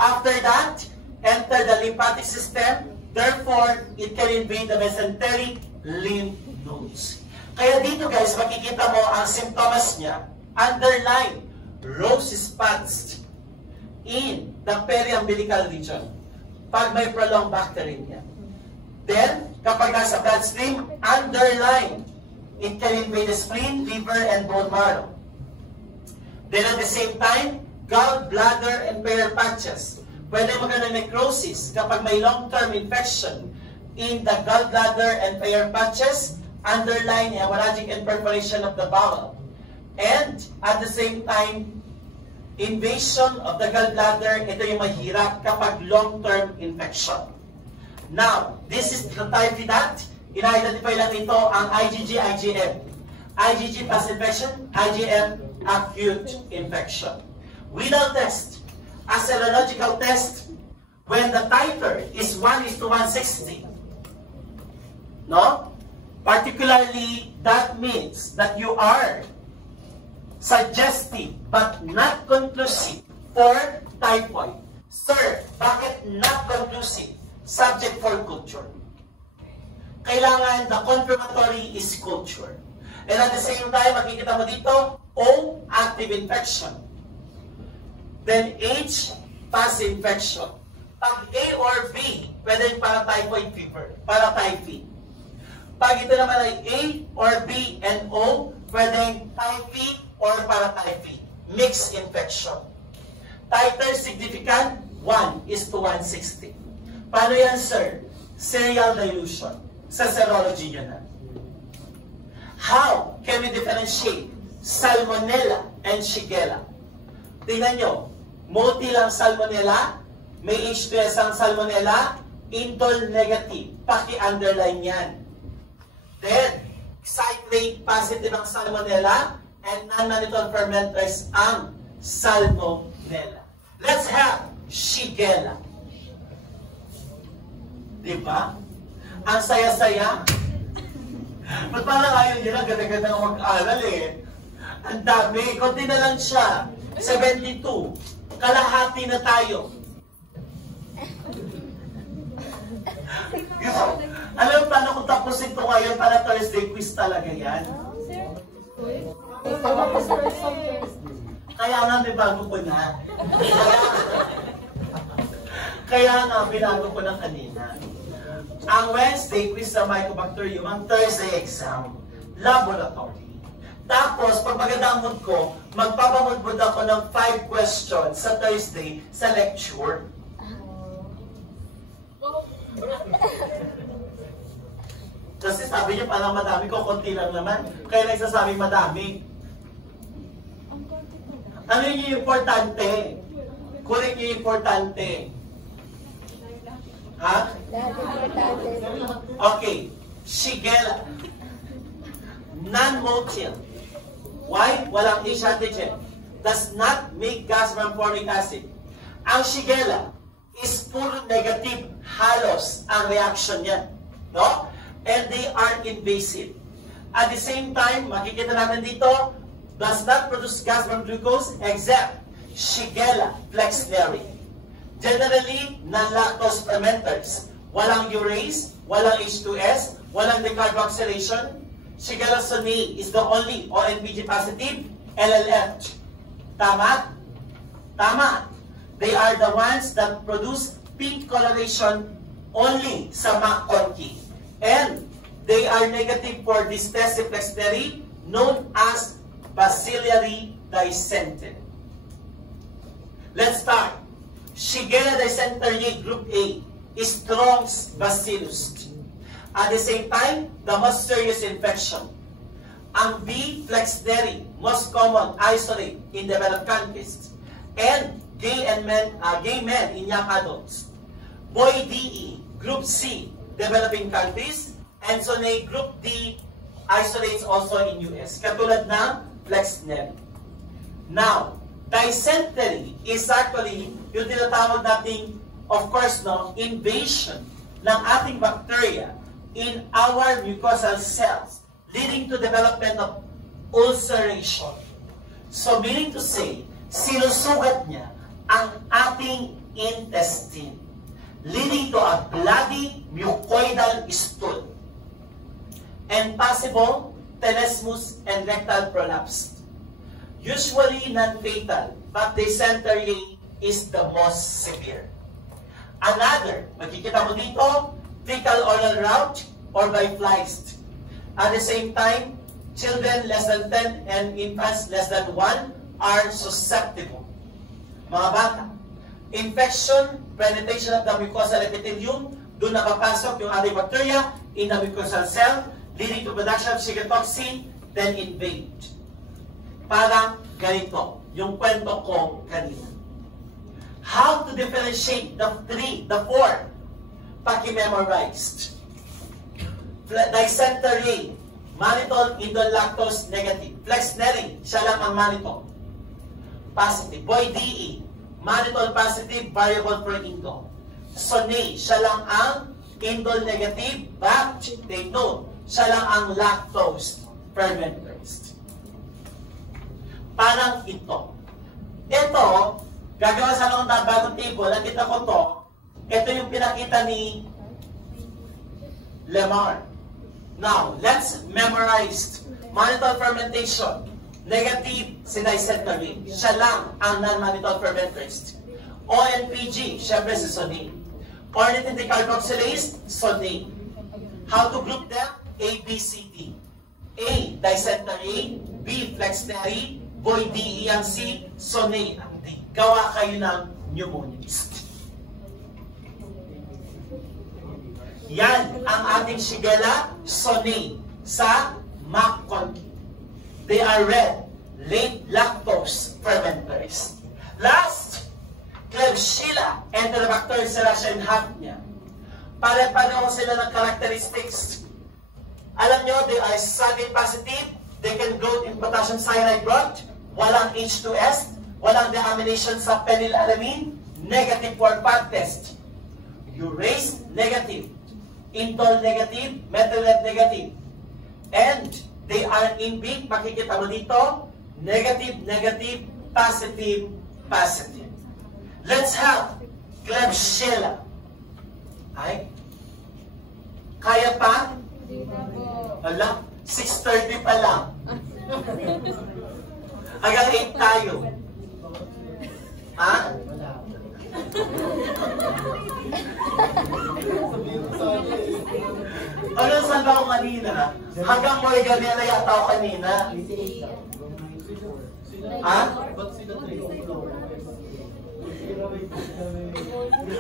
After that, enter the lymphatic system, therefore, it can invade the mesenteric lymph nodes. Kaya dito guys, makikita mo ang symptoms niya, underline, rosy spots in the periumbilical region pag may prolonged bacteremia. Then, kapag nasa bloodstream, underline, it can invade the spleen, liver, and bone marrow. Then at the same time, gallbladder and Peyer's patches. Pwede magkaroon ng necrosis kapag may long-term infection in the gallbladder and Peyer's patches, underlying hemorrhagic and perforation of the bowel. And at the same time, invasion of the gallbladder, ito yung mahirap kapag long-term infection. Now, this is the type that ina-identify lang nito ang IgG, IgM. IgG past infection, IgM acute infection. Renal test, a serological test, when the titer is 1:160. No? Particularly, that means that you are suggestive but not conclusive for typhoid. Sir, bakit not conclusive? Subject for culture. Kailangan the confirmatory is culture. And at the same time, makikita mo dito, O, active infection. Then H, passive infection. Pag A or B, pwede para typhoid fever, para typhi. Pag ito naman ay A or B and O, pwedeng typhi or para typhi. Mixed infection. Titer significant, 1:160. Paano yan, sir? Serial dilution. Sa serology yun na. How can we differentiate Salmonella and Shigella? Tingnan nyo, multi lang Salmonella, may H2S ang Salmonella, indol negative. Paki-underline yan. Then, citrate positive ang Salmonella, and non-mannitol fermenters ang Salmonella. Let's have Shigella. Diba? Ang saya-saya. Ba't parang ayaw nila, ganda-ganda ng mag-aral eh. Ang dami, konti na lang siya. 72. Kalahati na tayo. Alam mo paano kung tapusin ito ngayon para Thursday quiz talaga yan? Kaya nga may bago ko na. Kaya nga binago ko na kanina. Ang Wednesday quiz sa Mycobacterium, ang Thursday exam, laboratory. Tapos, pag maganda ang mood ko, magpapamudmud ako ng 5 questions sa Thursday sa lecture. Kasi sabi niyo parang madami ko, konti lang naman. Kaya nagsasabing madami. Ano yung importante? Kunin yung importante. Ha? Okay. Shigella. Non-motil. Why? Walang H antigen. Does not make gas from formic acid. Ang Shigella is puro negative. Halos ang reaction niya. No? And they are invasive. At the same time, makikita natin dito, does not produce gas from glucose except Shigella flexneri. Generally, non-lactose fermenters. Walang urease, walang H2S, walang decarboxylation. Shigella sonnei is the only ONPG positive LLF. Tama? Tama. They are the ones that produce pink coloration only sa McConkie. And they are negative for distesic flexneri known as bacillary dysentery. Let's start. Shigella dysentery group A is Strong's bacillus. At the same time, the most serious infection. Ang B. flexneri, most common isolate in developed countries. And gay men in young adults. Boy DE, group C, developing countries. And Sonnei, group D, isolates also in US. Katulad ng flexneri. Now, dysentery is actually yung tinatawag nating, of course, no, invasion ng ating bacteria in our mucosal cells, leading to development of ulceration. So, meaning to say, sinusugat niya ang ating intestine, leading to a bloody mucoidal stool, and possible tenesmus and rectal prolapse. Usually non-fatal, but dysentery is the most severe. Another, makikita mo dito, fecal-oral route or by flies. At the same time, children less than 10 and infants less than 1 are susceptible. Mga bata, infection, penetration of the mucosal epithelium doon napapasok yung ating bacteria in the mucosal cell, leading to production of citotoxin, then invade. Parang ganito, yung kwento ko kanina. How to differentiate the four, paki-memorized. Dysentery, mannitol, indol, lactose, negative. Flexneri, siya lang ang mannitol. Positive. Boy DE, mannitol positive, variable for indol. Sonay, siya lang ang indol negative, but take note, siya lang ang lactose fermenters. Parang ito. Ito, gagawa sa akong bagong table, nakita ko to, ito yung pinakita ni Lemar. Now, let's memorize mannitol fermentation. Negative, sinaisentarine. Siya lang ang non-mannitol fermenters. ONPG, syempre si Sonay. Ornithine decarboxylase, Sonay. How to group them? A, B, C, D. A, dysentery. B, flexneri. Boy, D, E, ang C. Sonay, ang D. Gawa kayo ng mnemonist. Yan ang ating Shigella Sonay sa McConkie. They are red, late lactose fermenters. Last, Klebsiella, Enterobacter serratia and Hafnia. Pare-pareho sila ng characteristics. Alam nyo, they are sodium positive. They can grow in potassium cyanide broth. Walang H2S. Walang deamination sa phenylalanine. Negative for pad test. Urase, negative. Indol, negative. Methylet, negative. And they are in big. Makikita mo dito. Negative, negative, positive, positive. Let's have Klebsiella. Ay? Kaya pa? Wala. 6:30 pa lang. Hanggang 8 tayo. Ha? Ano saan ba ako kanina? Hanggang Morgan na yata ako kanina. Ha?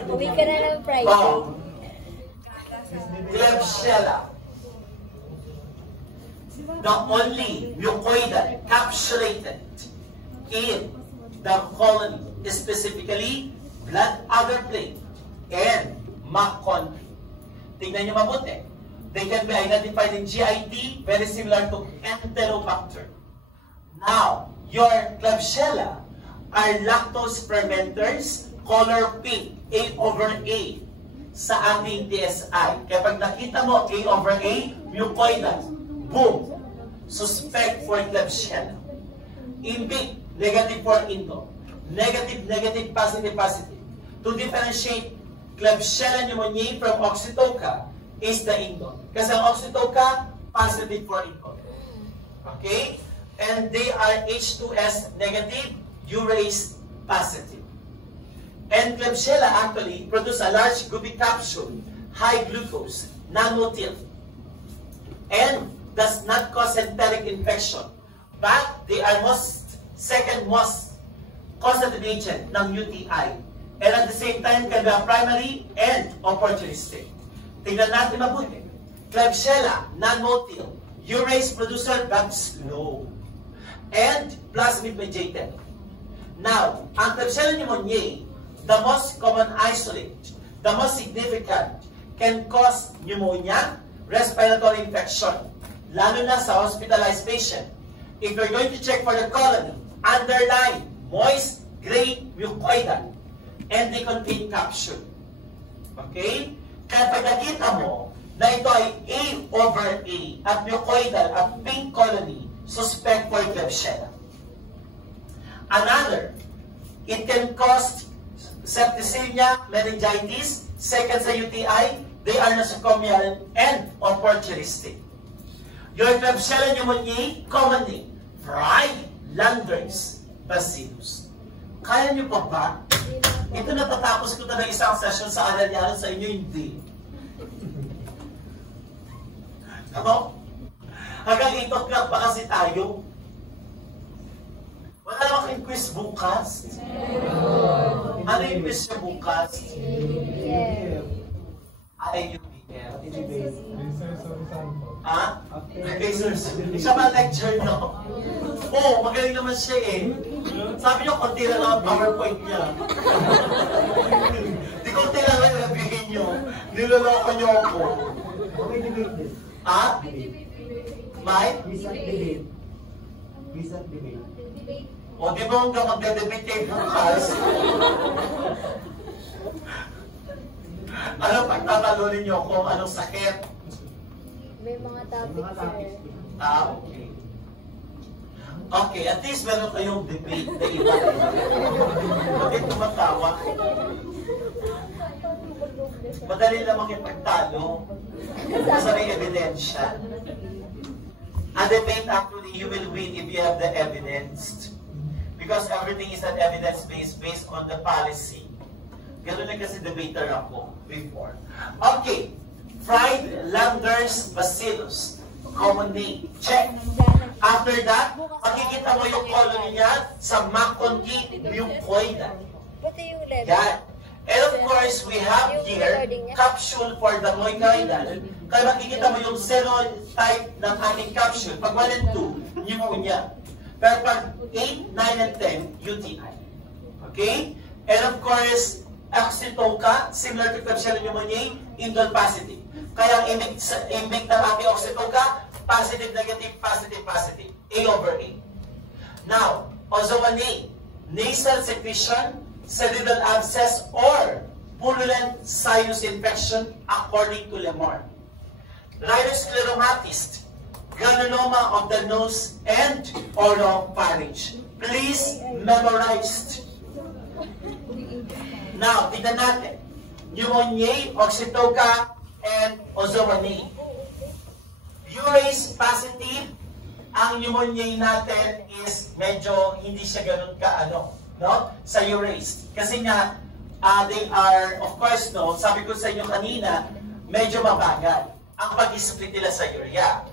Uwi ka na ng Friday. Oh. Klebsiella. The only mucoidal capsulated in the colony, specifically blood agar plate and McConkie. Tingnan nyo mabuti. They can be identified in GIT, very similar to Enterobacter. Now, your Klebsiella are lactose fermenters, color pink, A/A sa ating TSI. Kaya pag nakita mo A/A, mucoidal, boom, suspect for Klebsiella. Imbic, negative for indol. Negative, negative, positive, positive. To differentiate Klebsiella pneumoniae from Oxytoca is the indol. Kasi ang Oxytoca, positive for indol. Okay? And they are H2S negative, urase positive. And Klebsiella actually produce a large gubic capsule, high glucose, non-motil, and does not cause enteric infection. But they are second most causative agent ng UTI. And at the same time, can be a primary and opportunistic. Tingnan natin mabuti. Klebsiella, non-motil, urase producer but slow, and plasmid mediated. Now, ang Klebsiella pneumoniae, the most common isolate, the most significant, can cause pneumonia, respiratory infection, lalo na sa hospitalized patient. If you're going to check for the colony, underline, moist, gray, mucoidal, and they contain capsule. Okay? Kaya pag nakita mo na ito ay A/A at mucoidal at pink colony, suspect for Klebsiella. Another, it can cause septicemia, meningitis, second sa UTI, they are nosocomial and opportunistic. Your Klebsiella pneumoniae, commonly, Fry-Landers bacillus. Kaya niyo pa ba? Ito natatapos ko na ng isang session sa Araliano, sa inyo hindi. Ano? Hanggang 8 o'clock pa kasi tayo. Wala naman kayong quiz bukas? Ano yung quiz niya bukas? IUPL. Ha? Okay, sir. Siya ba lecture, no? Oo, magaling naman siya eh. Sabi niyo, konti lang ang PowerPoint niya. Di konti lang ang nabihin niyo. Niloloko niyo ako. Okay, debate din. Ha? May? Recent debate. O, di ba hanggang magdedebate kayo bukas? Ano pagtatalunin niyo kung anong sakit? May mga topic, sir. Okay. Okay, at least meron kayong debate na iba. Bakit tumatawa? Madali lang makipagtalo. Basta may ebidensya. A debate, actually, you will win if you have the evidence. Because everything is an evidence-based based on the policy. Ganun na kasi debater ako before. Okay. Fried Landers Bacillus. Common name. Check. After that, makikita mo yung colony niya sa Maconchi mucoida. Pati yung level. Yan. And of course, we have here capsule for the mucoidal. Kaya makikita mo yung serotype ng ating capsule. Pag 1 and 2, pneumonia. Pero pag 8, 9, and 10, UTI. Okay? And of course, oxytocin, similar to Klebsiella pneumoniae, indole positive. Kaya ang imig ng ating oxytocin, positive, negative, positive, positive. A over A. Now, ozone, nasal secretion, cerebral abscess, or purulent sinus infection according to Lemore. Rhinoscleromatist, granuloma of the nose and oropharynx. Please memorize. Now, tignan natin. Pneumoniae, oxytocin, and ozone. Urase positive, ang pneumoniae natin is medyo hindi siya ganun no? Sa urase. Kasi nga, they are, of course, no, sabi ko sa inyo kanina, medyo mabagal ang pag-split nila sa urea.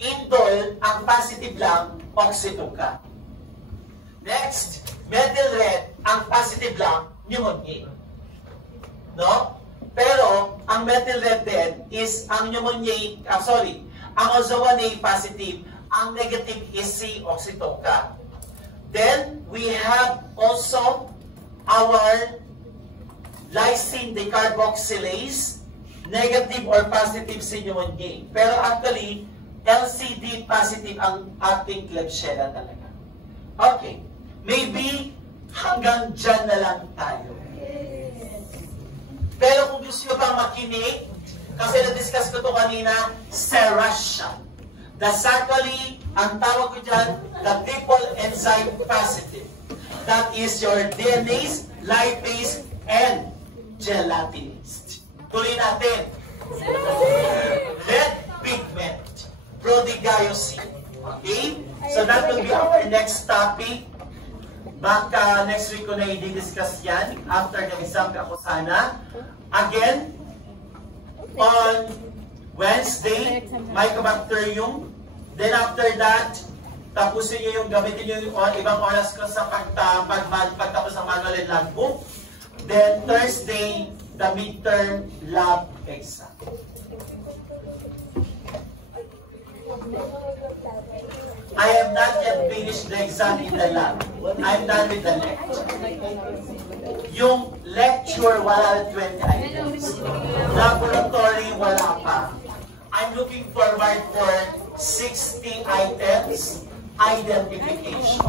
Indole, ang positive lang, oxytocin. Next, methyl red, ang positive lang, pneumoniae. No? Pero, ang methyl red din is ang pneumoniae, ang ozone positive, ang negative is si oxytocin. Then, we have also our lysine decarboxylase, negative or positive si pneumoniae. Pero actually, LCD positive ang ating Klebsiella talaga. Okay. Maybe hanggang dyan na lang tayo. Pero kung gusto nyo pang makinig, kasi na-discuss ko ito kanina, serratia. That's actually, ang tawag ko dyan, the triple enzyme positive. That is your DNase, lipase, and gelatinase. Tuloy natin. Red pigment, proteoglycine. Okay? So that will be our next topic. Baka next week ko na i-discuss yan after the exam ako sana. Again, on Wednesday, Mycobacterium. Then after that, tapusin nyo gamitin nyo yung ibang oras ko sa pagtapos ng manual and logbook. Then Thursday, the midterm lab exam. I have not yet finished the exam in the lab. I'm done with the lecture. Yung lecture, wala 20 items. Laboratory, wala pa. I'm looking forward for 60 items identification.